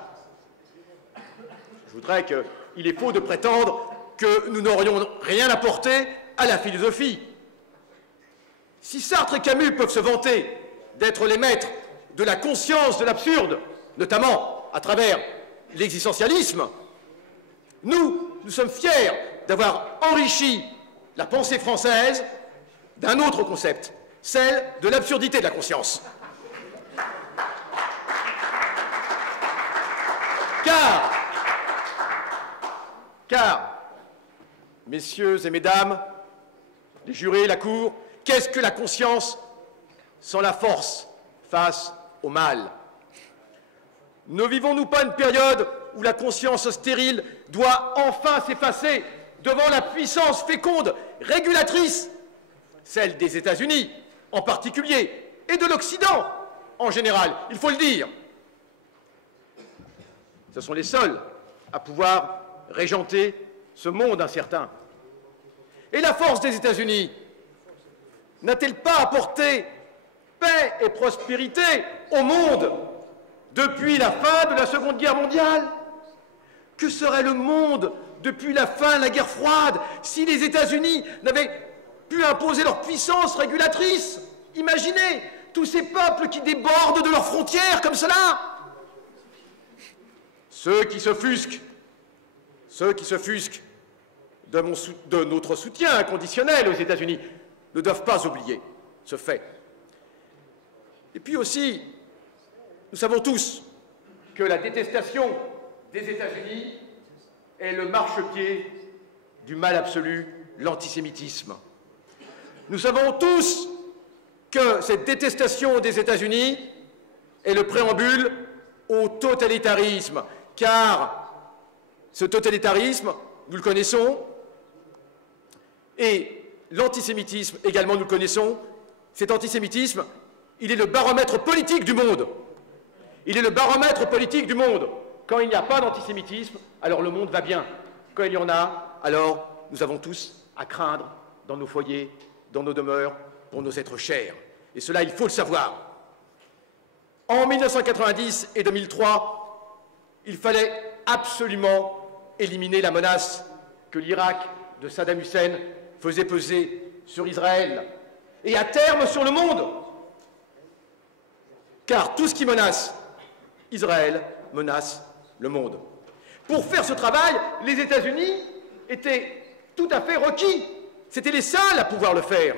je voudrais qu'il est faux de prétendre que nous n'aurions rien apporté à la philosophie. Si Sartre et Camus peuvent se vanter d'être les maîtres de la conscience de l'absurde, notamment à travers l'existentialisme, nous sommes fiers d'avoir enrichi la pensée française d'un autre concept, celle de l'absurdité de la conscience. Car, messieurs et mesdames, les jurés, la Cour, qu'est-ce que la conscience sans la force face au mal? Ne vivons-nous pas une période où la conscience stérile doit enfin s'effacer devant la puissance féconde, régulatrice, celle des États-Unis en particulier, et de l'Occident en général, il faut le dire. Ce sont les seuls à pouvoir régenter ce monde incertain. Et la force des États-Unis n'a-t-elle pas apporté paix et prospérité au monde depuis la fin de la Seconde Guerre mondiale? Que serait le monde depuis la fin de la guerre froide si les États-Unis n'avaient pu imposer leur puissance régulatrice? Imaginez tous ces peuples qui débordent de leurs frontières comme cela. Ceux qui s'offusquent de notre soutien inconditionnel aux États-Unis ne doivent pas oublier ce fait. Et puis aussi, nous savons tous que la détestation des États-Unis est le marchepied du mal absolu, l'antisémitisme. Nous savons tous que cette détestation des États-Unis est le préambule au totalitarisme, car ce totalitarisme, nous le connaissons, et l'antisémitisme également, nous le connaissons. Cet antisémitisme, il est le baromètre politique du monde. Il est le baromètre politique du monde. Quand il n'y a pas d'antisémitisme, alors le monde va bien. Quand il y en a, alors nous avons tous à craindre dans nos foyers, dans nos demeures, pour nos êtres chers. Et cela, il faut le savoir. En 1990 et 2003, il fallait absolument éliminer la menace que l'Irak de Saddam Hussein faisait peser sur Israël et à terme sur le monde. Car tout ce qui menace Israël menace le monde. Pour faire ce travail, les États-Unis étaient tout à fait requis. C'étaient les seuls à pouvoir le faire.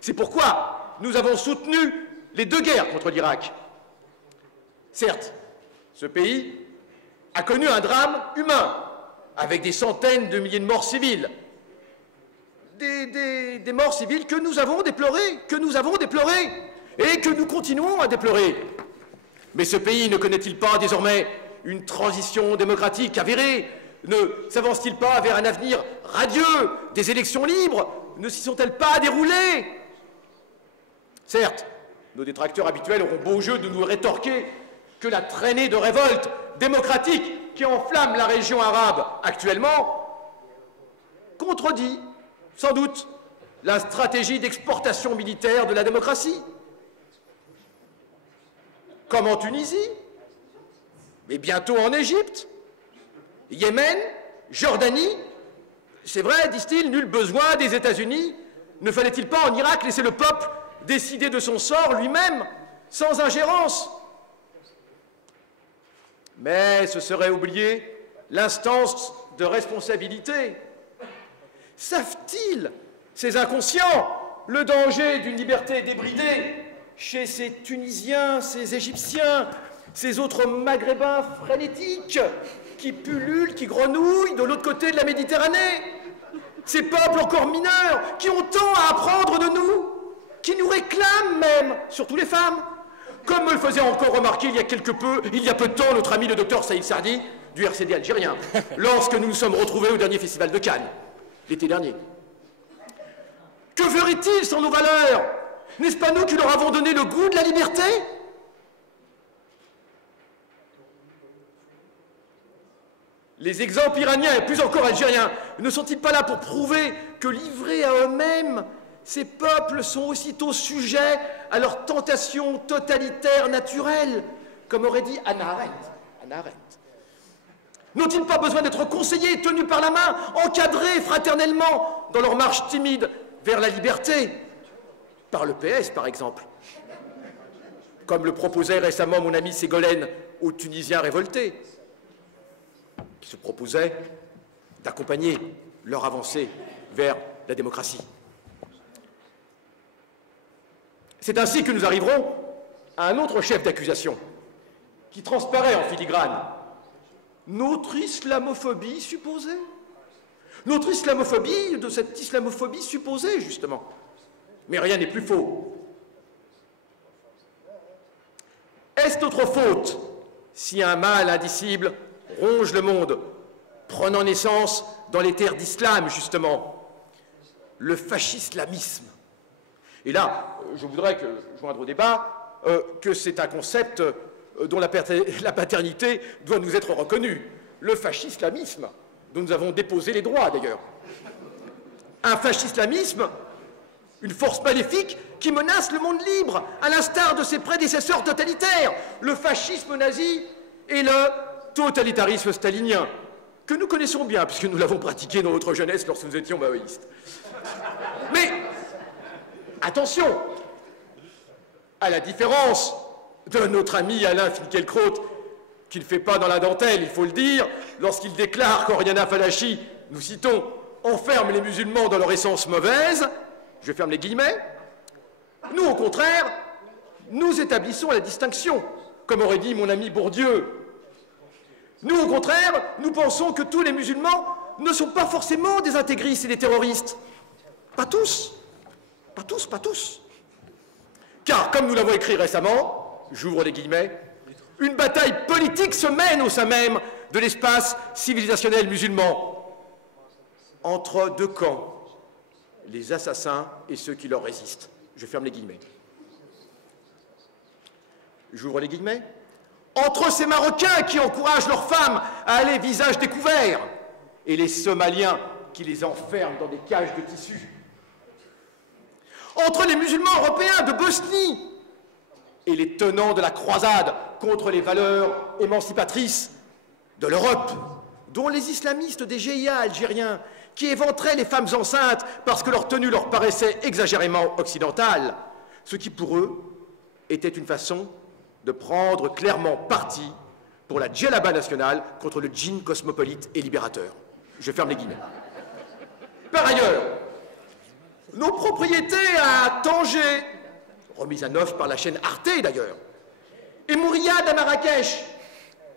C'est pourquoi nous avons soutenu les 2 guerres contre l'Irak. Certes, ce pays a connu un drame humain, avec des centaines de milliers de morts civiles. Des morts civiles que nous avons déplorées, et que nous continuons à déplorer. Mais ce pays ne connaît-il pas désormais une transition démocratique avérée? Ne s'avance-t-il pas vers un avenir radieux? Des élections libres ne s'y sont-elles pas déroulées? Certes, nos détracteurs habituels auront beau jeu de nous rétorquer que la traînée de révolte démocratique qui enflamme la région arabe actuellement contredit, sans doute, la stratégie d'exportation militaire de la démocratie. Comme en Tunisie, mais bientôt en Égypte, Yémen, Jordanie. C'est vrai, disent-ils, nul besoin des États-Unis. Ne fallait-il pas en Irak laisser le peuple décider de son sort lui-même, sans ingérence? Mais ce serait oublier l'instance de responsabilité. Savent-ils, ces inconscients, le danger d'une liberté débridée chez ces Tunisiens, ces Égyptiens, ces autres Maghrébins frénétiques qui pullulent, qui grenouillent de l'autre côté de la Méditerranée? Ces peuples encore mineurs qui ont tant à apprendre de nous, qui nous réclament même, surtout les femmes, comme me le faisait encore remarquer il y a peu de temps notre ami le docteur Saïd Sardi du RCD algérien, lorsque nous nous sommes retrouvés au dernier festival de Cannes, l'été dernier. Que ferait-il sans nos valeurs? N'est-ce pas nous qui leur avons donné le goût de la liberté? Les exemples iraniens et plus encore algériens ne sont-ils pas là pour prouver que livrés à eux-mêmes, ces peuples sont aussitôt sujets à leurs tentations totalitaires naturelles, comme aurait dit Hannah Arendt. N'ont-ils pas besoin d'être conseillés, tenus par la main, encadrés fraternellement dans leur marche timide vers la liberté? Par le PS, par exemple. Comme le proposait récemment mon ami Ségolène aux Tunisiens révoltés, qui se proposait d'accompagner leur avancée vers la démocratie. C'est ainsi que nous arriverons à un autre chef d'accusation, qui transparaît en filigrane. Notre islamophobie supposée. Notre islamophobie, de cette islamophobie supposée, justement. Mais rien n'est plus faux. Est-ce notre faute si un mal indicible ronge le monde, prenant naissance dans les terres d'islam, justement, le fascislamisme? Et là, je voudrais joindre au débat que c'est un concept dont la paternité doit nous être reconnue. Le fascislamisme, dont nous avons déposé les droits, d'ailleurs. Un fascislamisme, une force maléfique qui menace le monde libre, à l'instar de ses prédécesseurs totalitaires, le fascisme nazi et le totalitarisme stalinien, que nous connaissons bien, puisque nous l'avons pratiqué dans notre jeunesse lorsque nous étions maoïstes. Mais, attention, à la différence de notre ami Alain Finkielkraut, qui ne fait pas dans la dentelle, il faut le dire, lorsqu'il déclare qu'Oriana Fallachi, nous citons, enferme les musulmans dans leur essence mauvaise, je ferme les guillemets, nous, au contraire, nous établissons la distinction, comme aurait dit mon ami Bourdieu. Nous, au contraire, nous pensons que tous les musulmans ne sont pas forcément des intégristes et des terroristes. Pas tous. Pas tous, pas tous. Car, comme nous l'avons écrit récemment, j'ouvre les guillemets, une bataille politique se mène au sein même de l'espace civilisationnel musulman, entre deux camps, les assassins et ceux qui leur résistent. Je ferme les guillemets. J'ouvre les guillemets. Entre ces Marocains qui encouragent leurs femmes à aller visage découvert et les Somaliens qui les enferment dans des cages de tissu. Entre les musulmans européens de Bosnie et les tenants de la croisade contre les valeurs émancipatrices de l'Europe, dont les islamistes des GIA algériens qui éventraient les femmes enceintes parce que leur tenue leur paraissait exagérément occidentale, ce qui pour eux était une façon de prendre clairement parti pour la djellaba nationale contre le djinn cosmopolite et libérateur. Je ferme les guillemets. Par ailleurs, nos propriétés à Tanger, remises à neuf par la chaîne Arte d'ailleurs, et Mouriad à Marrakech,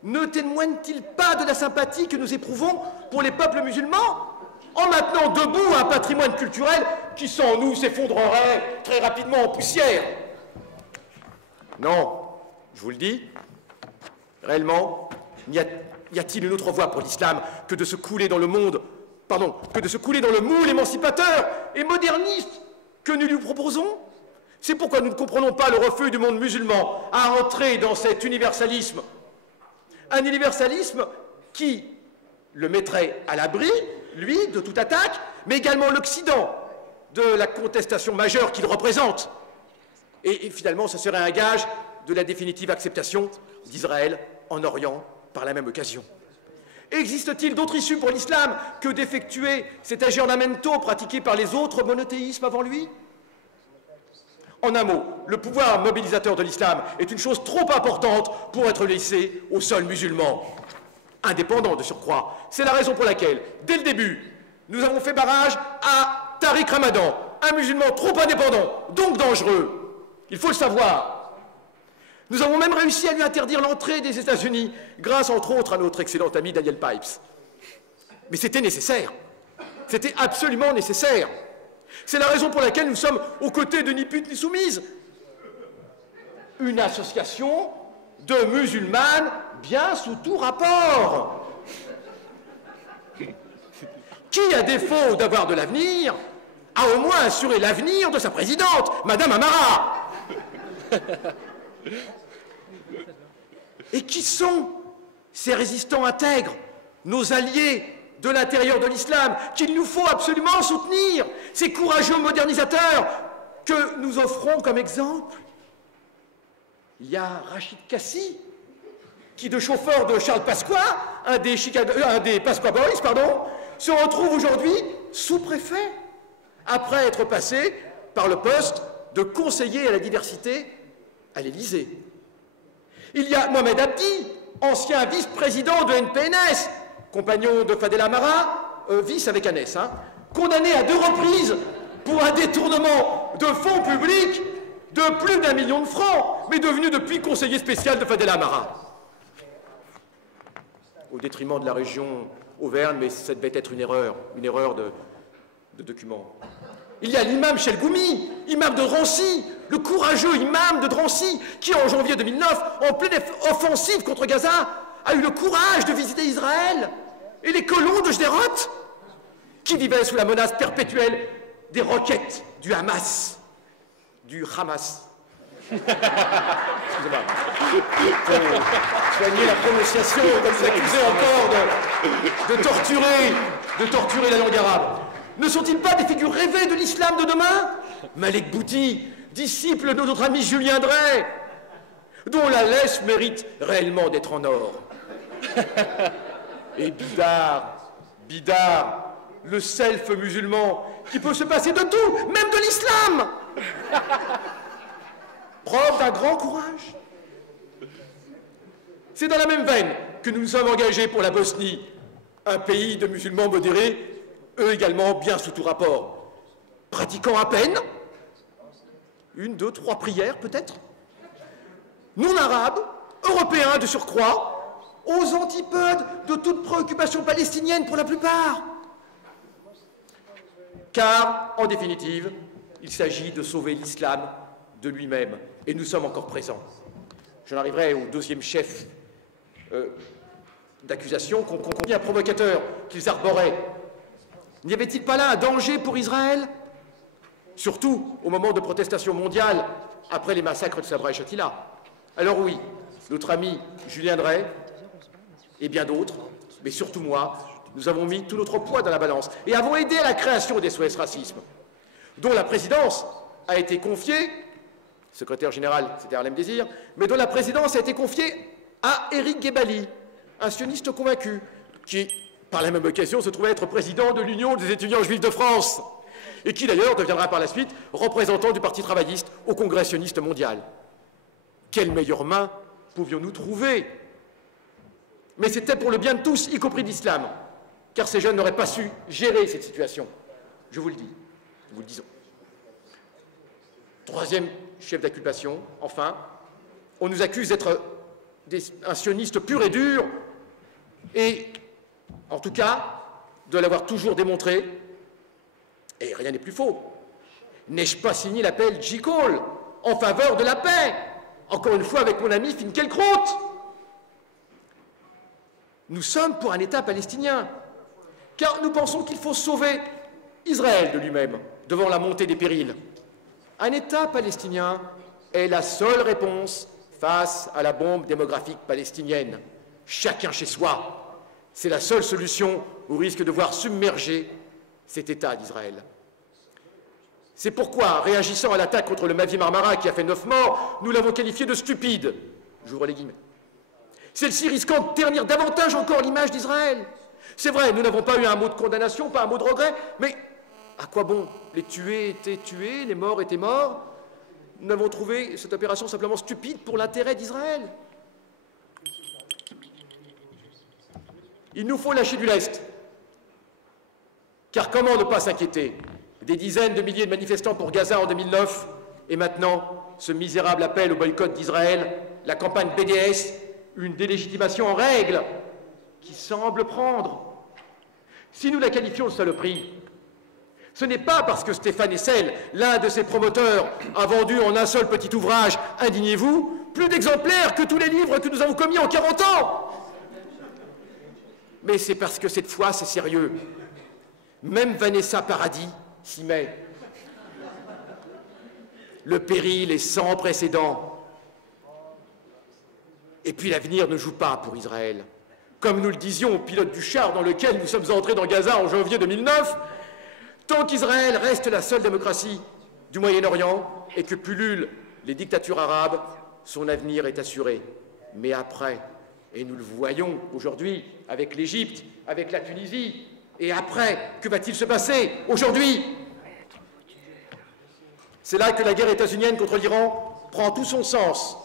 ne témoignent-ils pas de la sympathie que nous éprouvons pour les peuples musulmans en maintenant debout un patrimoine culturel qui, sans nous, s'effondrerait très rapidement en poussière? Non, je vous le dis, réellement, y a-t-il une autre voie pour l'islam que de se couler dans le monde, que de se couler dans le moule émancipateur et moderniste que nous lui proposons? C'est pourquoi nous ne comprenons pas le refus du monde musulman à entrer dans cet universalisme. Un universalisme qui le mettrait à l'abri, lui, de toute attaque, mais également l'Occident de la contestation majeure qu'il représente. Et finalement, ce serait un gage de la définitive acceptation d'Israël en Orient par la même occasion. Existe-t-il d'autre issue pour l'islam que d'effectuer cet aggiornamento pratiqué par les autres monothéismes avant lui? En un mot, le pouvoir mobilisateur de l'islam est une chose trop importante pour être laissée au sol musulman, indépendant de surcroît. C'est la raison pour laquelle, dès le début, nous avons fait barrage à Tariq Ramadan, un musulman trop indépendant, donc dangereux. Il faut le savoir. Nous avons même réussi à lui interdire l'entrée des États-Unis, grâce entre autres à notre excellent ami Daniel Pipes. Mais c'était nécessaire. C'était absolument nécessaire. C'est la raison pour laquelle nous sommes aux côtés de Ni Pute Ni Soumise, une association de musulmanes bien sous tout rapport, qui, à défaut d'avoir de l'avenir, a au moins assuré l'avenir de sa présidente, Madame Amara. Et qui sont ces résistants intègres, nos alliés de l'intérieur de l'islam, qu'il nous faut absolument soutenir, ces courageux modernisateurs que nous offrons comme exemple? Il y a Rachid Kassi, qui, de chauffeur de Charles Pasqua, un des Pasqua Boys, se retrouve aujourd'hui sous-préfet, après être passé par le poste de conseiller à la diversité à l'Élysée. Il y a Mohamed Abdi, ancien vice-président de NPNS, compagnon de Fadel Amara, vice avec Annès, condamné à 2 reprises pour un détournement de fonds publics de plus d'1 million de francs, mais devenu depuis conseiller spécial de Fadel Amara. Au détriment de la région Auvergne, mais ça devait être une erreur de document. Il y a l'imam Chelgoumi, imam de Drancy, le courageux imam de Drancy, qui en janvier 2009, en pleine offensive contre Gaza, a eu le courage de visiter Israël et les colons de Sderot, qui vivaient sous la menace perpétuelle des roquettes du Hamas. Excusez-moi. Soignez la prononciation, comme vous accusez encore de torturer la langue arabe. Ne sont-ils pas des figures rêvées de l'islam de demain? Malek Bouti, disciple de notre ami Julien Drey, dont la laisse mérite réellement d'être en or. Et Bidar, le self musulman, qui peut se passer de tout, même de l'islam. Preuve d'un grand courage. C'est dans la même veine que nous nous sommes engagés pour la Bosnie, un pays de musulmans modérés, eux également bien sous tout rapport, pratiquant à peine 1, 2, 3 prières peut-être, non arabes, européens de surcroît, aux antipodes de toute préoccupation palestinienne pour la plupart. Car, en définitive, il s'agit de sauver l'islam de lui-même, et nous sommes encore présents. J'en arriverai au 2e chef d'accusation, combien provocateur qu'ils arboraient. N'y avait-il pas là un danger pour Israël? Surtout au moment de protestations mondiales, après les massacres de Sabra et Shatila. Alors oui, notre ami Julien Drey, et bien d'autres, mais surtout moi, nous avons mis tout notre poids dans la balance et avons aidé à la création des SOS Racisme, dont la présidence a été confiée, secrétaire général, c'était Harlem Désir, mais dont la présidence a été confiée à Éric Guébali, un sioniste convaincu, qui par la même occasion, se trouvait être président de l'Union des étudiants juifs de France, et qui d'ailleurs deviendra par la suite représentant du Parti travailliste au Congrès sioniste mondial. Quelle meilleure main pouvions-nous trouver? Mais c'était pour le bien de tous, y compris de l'islam, car ces jeunes n'auraient pas su gérer cette situation. Je vous le dis, nous vous le disons. Troisième chef d'inculpation, enfin, on nous accuse d'être un sioniste pur et dur, et en tout cas, de l'avoir toujours démontré, et rien n'est plus faux. N'ai-je pas signé l'appel J-Call en faveur de la paix? Encore une fois avec mon ami Finkielkraut. Nous sommes pour un État palestinien, car nous pensons qu'il faut sauver Israël de lui-même devant la montée des périls. Un État palestinien est la seule réponse face à la bombe démographique palestinienne. Chacun chez soi. C'est la seule solution au risque de voir submerger cet État d'Israël. C'est pourquoi, réagissant à l'attaque contre le Mavi Marmara qui a fait 9 morts, nous l'avons qualifié de stupide. J'ouvre les guillemets. Celle-ci risquant de ternir davantage encore l'image d'Israël. C'est vrai, nous n'avons pas eu un mot de condamnation, pas un mot de regret, mais à quoi bon? Les tués étaient tués, les morts étaient morts. Nous avons trouvé cette opération simplement stupide pour l'intérêt d'Israël. Il nous faut lâcher du lest. Car comment ne pas s'inquiéter des dizaines de milliers de manifestants pour Gaza en 2009 et maintenant ce misérable appel au boycott d'Israël, la campagne BDS, une délégitimation en règle qui semble prendre. Si nous la qualifions de saloperie, ce n'est pas parce que Stéphane Hessel, l'un de ses promoteurs, a vendu en un seul petit ouvrage, indignez-vous, plus d'exemplaires que tous les livres que nous avons commis en 40 ans. Mais c'est parce que cette fois, c'est sérieux. Même Vanessa Paradis s'y met. Le péril est sans précédent. Et puis l'avenir ne joue pas pour Israël. Comme nous le disions au pilote du char dans lequel nous sommes entrés dans Gaza en janvier 2009, tant qu'Israël reste la seule démocratie du Moyen-Orient et que pullulent les dictatures arabes, son avenir est assuré. Mais après, et nous le voyons aujourd'hui avec l'Égypte, avec la Tunisie, et après, que va-t-il se passer aujourd'hui? C'est là que la guerre états-unienne contre l'Iran prend tout son sens.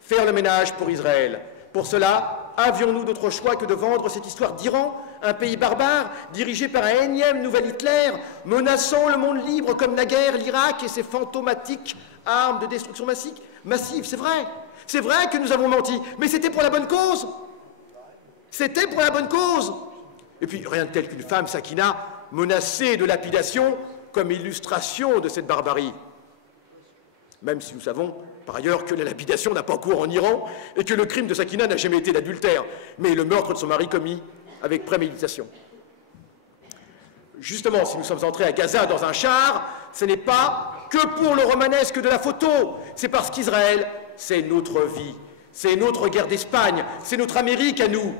Faire le ménage pour Israël. Pour cela, avions-nous d'autre choix que de vendre cette histoire d'Iran, un pays barbare, dirigé par un énième nouvel Hitler, menaçant le monde libre comme naguère l'Irak et ses fantomatiques armes de destruction massive, c'est vrai. C'est vrai que nous avons menti, mais c'était pour la bonne cause. C'était pour la bonne cause. Et puis, rien de tel qu'une femme, Sakina, menacée de lapidation comme illustration de cette barbarie. Même si nous savons, par ailleurs, que la lapidation n'a pas cours en Iran et que le crime de Sakina n'a jamais été d'adultère, mais le meurtre de son mari commis avec préméditation. Justement, si nous sommes entrés à Gaza dans un char, ce n'est pas que pour le romanesque de la photo, c'est parce qu'Israël, c'est notre vie, c'est notre guerre d'Espagne, c'est notre Amérique à nous.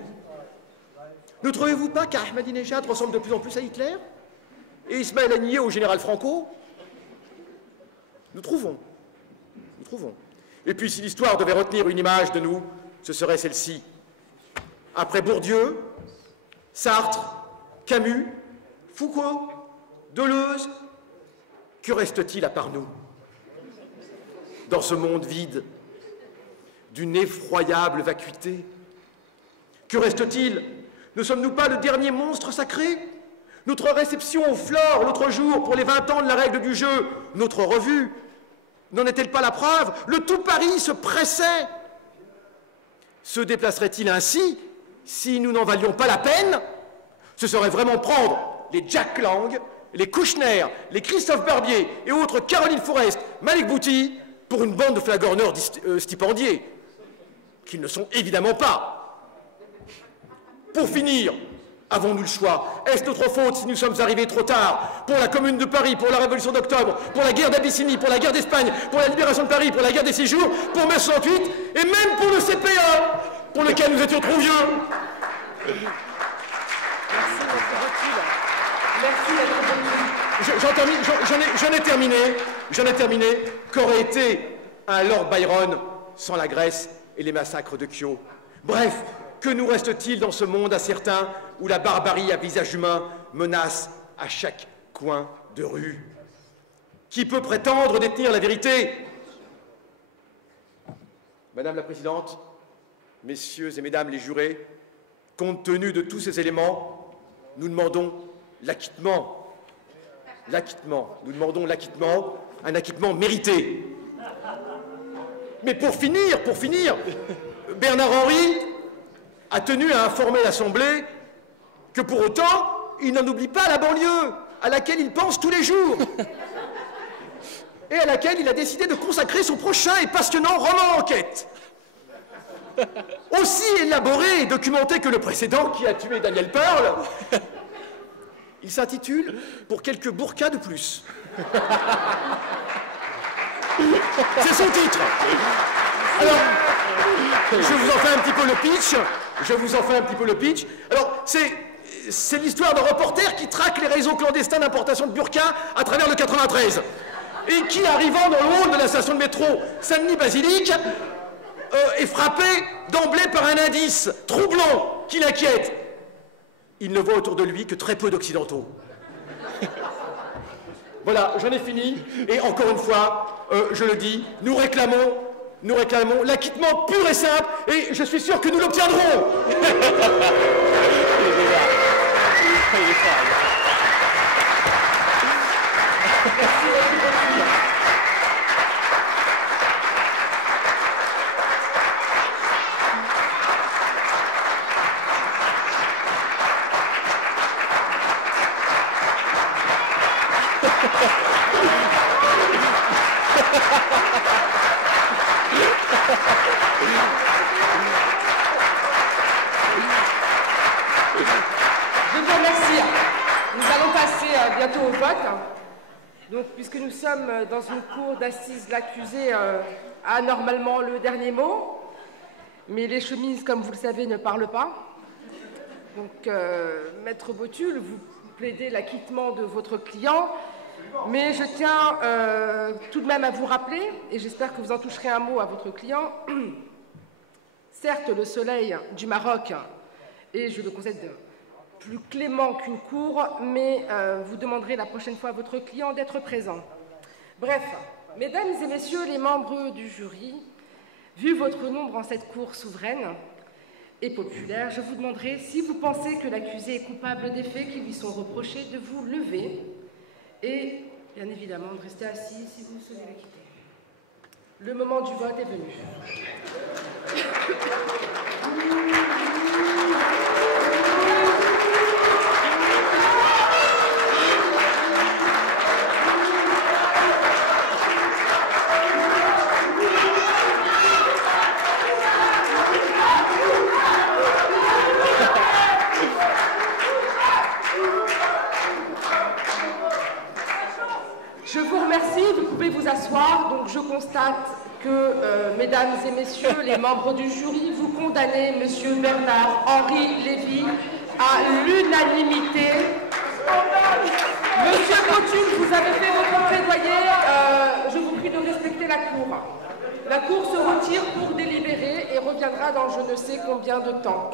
Ne trouvez-vous pas qu'Ahmadinejad ressemble de plus en plus à Hitler et Ismaël Haniyeh au général Franco? Nous trouvons. Nous trouvons. Et puis, si l'histoire devait retenir une image de nous, ce serait celle-ci. Après Bourdieu, Sartre, Camus, Foucault, Deleuze, que reste-t-il à part nous? Dans ce monde vide, d'une effroyable vacuité. Que reste-t-il? Ne sommes-nous pas le dernier monstre sacré? Notre réception au Flore l'autre jour pour les 20 ans de la règle du jeu, notre revue, n'en est-elle pas la preuve? Le tout Paris se pressait. Se déplacerait-il ainsi si nous n'en valions pas la peine? Ce serait vraiment prendre les Jack Lang, les Kouchner, les Christophe Barbier et autres Caroline Forest, Malik Bouti pour une bande de flagorneurs stipendiés, qu'ils ne sont évidemment pas. Pour finir, avons-nous le choix? Est-ce notre faute si nous sommes arrivés trop tard? Pour la Commune de Paris, pour la Révolution d'Octobre, pour la guerre d'Abyssinie, pour la guerre d'Espagne, pour la libération de Paris, pour la guerre des 6 jours, pour mai 68 et même pour le CPA, pour lequel nous étions trop vieux. Merci, J'en ai terminé. Qu'aurait été un Lord Byron sans la Grèce et les massacres de Kyo? Bref, que nous reste-t-il dans ce monde incertain où la barbarie à visage humain menace à chaque coin de rue? Qui peut prétendre détenir la vérité? Madame la Présidente, Messieurs et Mesdames les jurés, compte tenu de tous ces éléments, nous demandons l'acquittement. L'acquittement. Nous demandons l'acquittement, un acquittement mérité. Mais pour finir, Bernard Henry a tenu à informer l'Assemblée que pour autant, il n'en oublie pas la banlieue, à laquelle il pense tous les jours, et à laquelle il a décidé de consacrer son prochain et passionnant roman enquête. Aussi élaboré et documenté que le précédent qui a tué Daniel Pearl, il s'intitule « Pour quelques burkas de plus ». C'est son titre. Alors, je vous en fais un petit peu le pitch. Alors, c'est l'histoire d'un reporter qui traque les réseaux clandestins d'importation de burkas à travers le 93. Et qui, arrivant dans le hall de la station de métro Saint-Denis-Basilique, est frappé d'emblée par un indice troublant qui l'inquiète. Il ne voit autour de lui que très peu d'Occidentaux. Voilà, j'en ai fini. Et encore une fois, je le dis, nous réclamons l'acquittement pur et simple, et je suis sûr que nous l'obtiendrons. Bientôt au vote. Donc, puisque nous sommes dans une cour d'assises, l'accusé a normalement le dernier mot, mais les chemises, comme vous le savez, ne parlent pas. Donc, Maître Botul, vous plaidez l'acquittement de votre client, mais je tiens tout de même à vous rappeler, et j'espère que vous en toucherez un mot à votre client, certes, le soleil du Maroc, et je le concède plus clément qu'une cour, mais vous demanderez la prochaine fois à votre client d'être présent. Bref, mesdames et messieurs les membres du jury, vu votre nombre en cette cour souveraine et populaire, je vous demanderai, si vous pensez que l'accusé est coupable des faits qui lui sont reprochés, de vous lever et, bien évidemment, de rester assis si vous souhaitez le quitter. Le moment du vote est venu. Je vous remercie, vous pouvez vous asseoir. Donc je constate que, mesdames et messieurs les membres du jury, vous condamnez M. Bernard-Henri Lévy à l'unanimité. Monsieur Botul, vous avez fait votre plaidoyer, je vous prie de respecter la cour. La cour se retire pour délibérer et reviendra dans je ne sais combien de temps.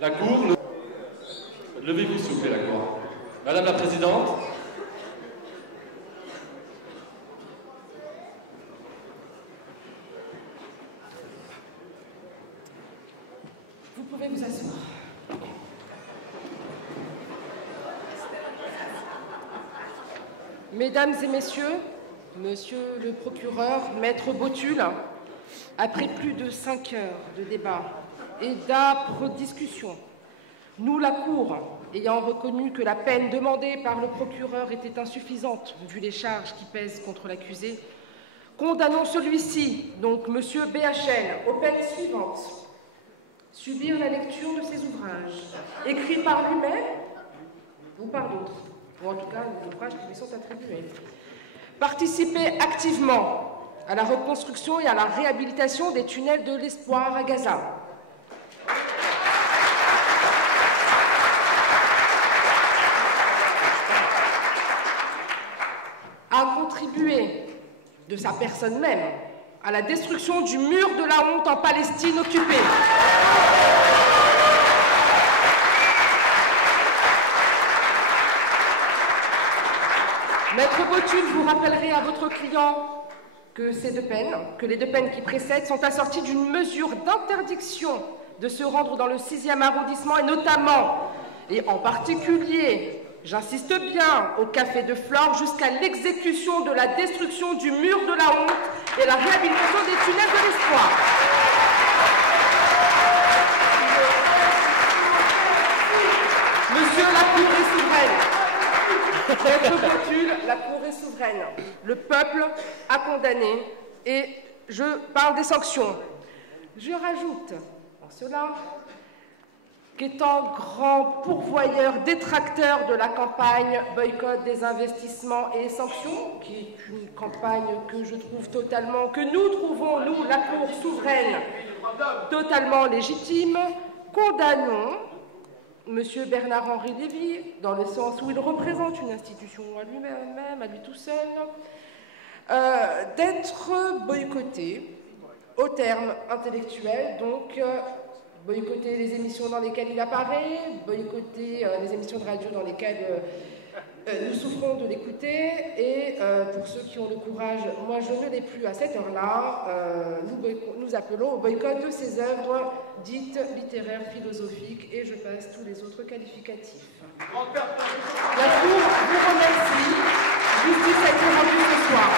La Cour, levez-vous s'il vous plaît, la Cour. Madame la Présidente. Vous pouvez vous asseoir. Mesdames et messieurs, monsieur le procureur, maître Botul, après plus de 5 heures de débat et d'âpres discussions, nous, la Cour, ayant reconnu que la peine demandée par le procureur était insuffisante, vu les charges qui pèsent contre l'accusé, condamnons celui-ci, donc M. BHL, aux peines suivantes. Subir la lecture de ses ouvrages, écrits par lui-même ou par d'autres, ou en tout cas les ouvrages qui lui sont attribués. Participer activement à la reconstruction et à la réhabilitation des tunnels de l'espoir à Gaza. contribué, de sa personne même, à la destruction du mur de la honte en Palestine occupée. Maître Botul, vous rappellerez à votre client que les deux peines qui précèdent sont assorties d'une mesure d'interdiction de se rendre dans le 6e arrondissement et notamment, et en particulier, j'insiste bien, au Café de Flore jusqu'à l'exécution de la destruction du mur de la honte et la réhabilitation des tunnels de l'espoir. Monsieur, la Cour est souveraine. Maître Botul, la Cour est souveraine. Le peuple a condamné et je parle des sanctions. Je rajoute en cela qu'étant grand pourvoyeur, détracteur de la campagne boycott des investissements et sanctions, qui est une campagne que je trouve totalement, que nous trouvons, nous, la Cour souveraine, totalement légitime, condamnons M. Bernard-Henri Lévy, dans le sens où il représente une institution à lui-même, à lui tout seul, d'être boycotté au terme intellectuel, donc boycotter les émissions dans lesquelles il apparaît, boycotter les émissions de radio dans lesquelles nous souffrons de l'écouter, et pour ceux qui ont le courage, moi je ne l'ai plus à cette heure-là, nous appelons au boycott de ces œuvres dites littéraires, philosophiques, et je passe tous les autres qualificatifs. La Cour vous remercie. Justice a été rendue ce soir.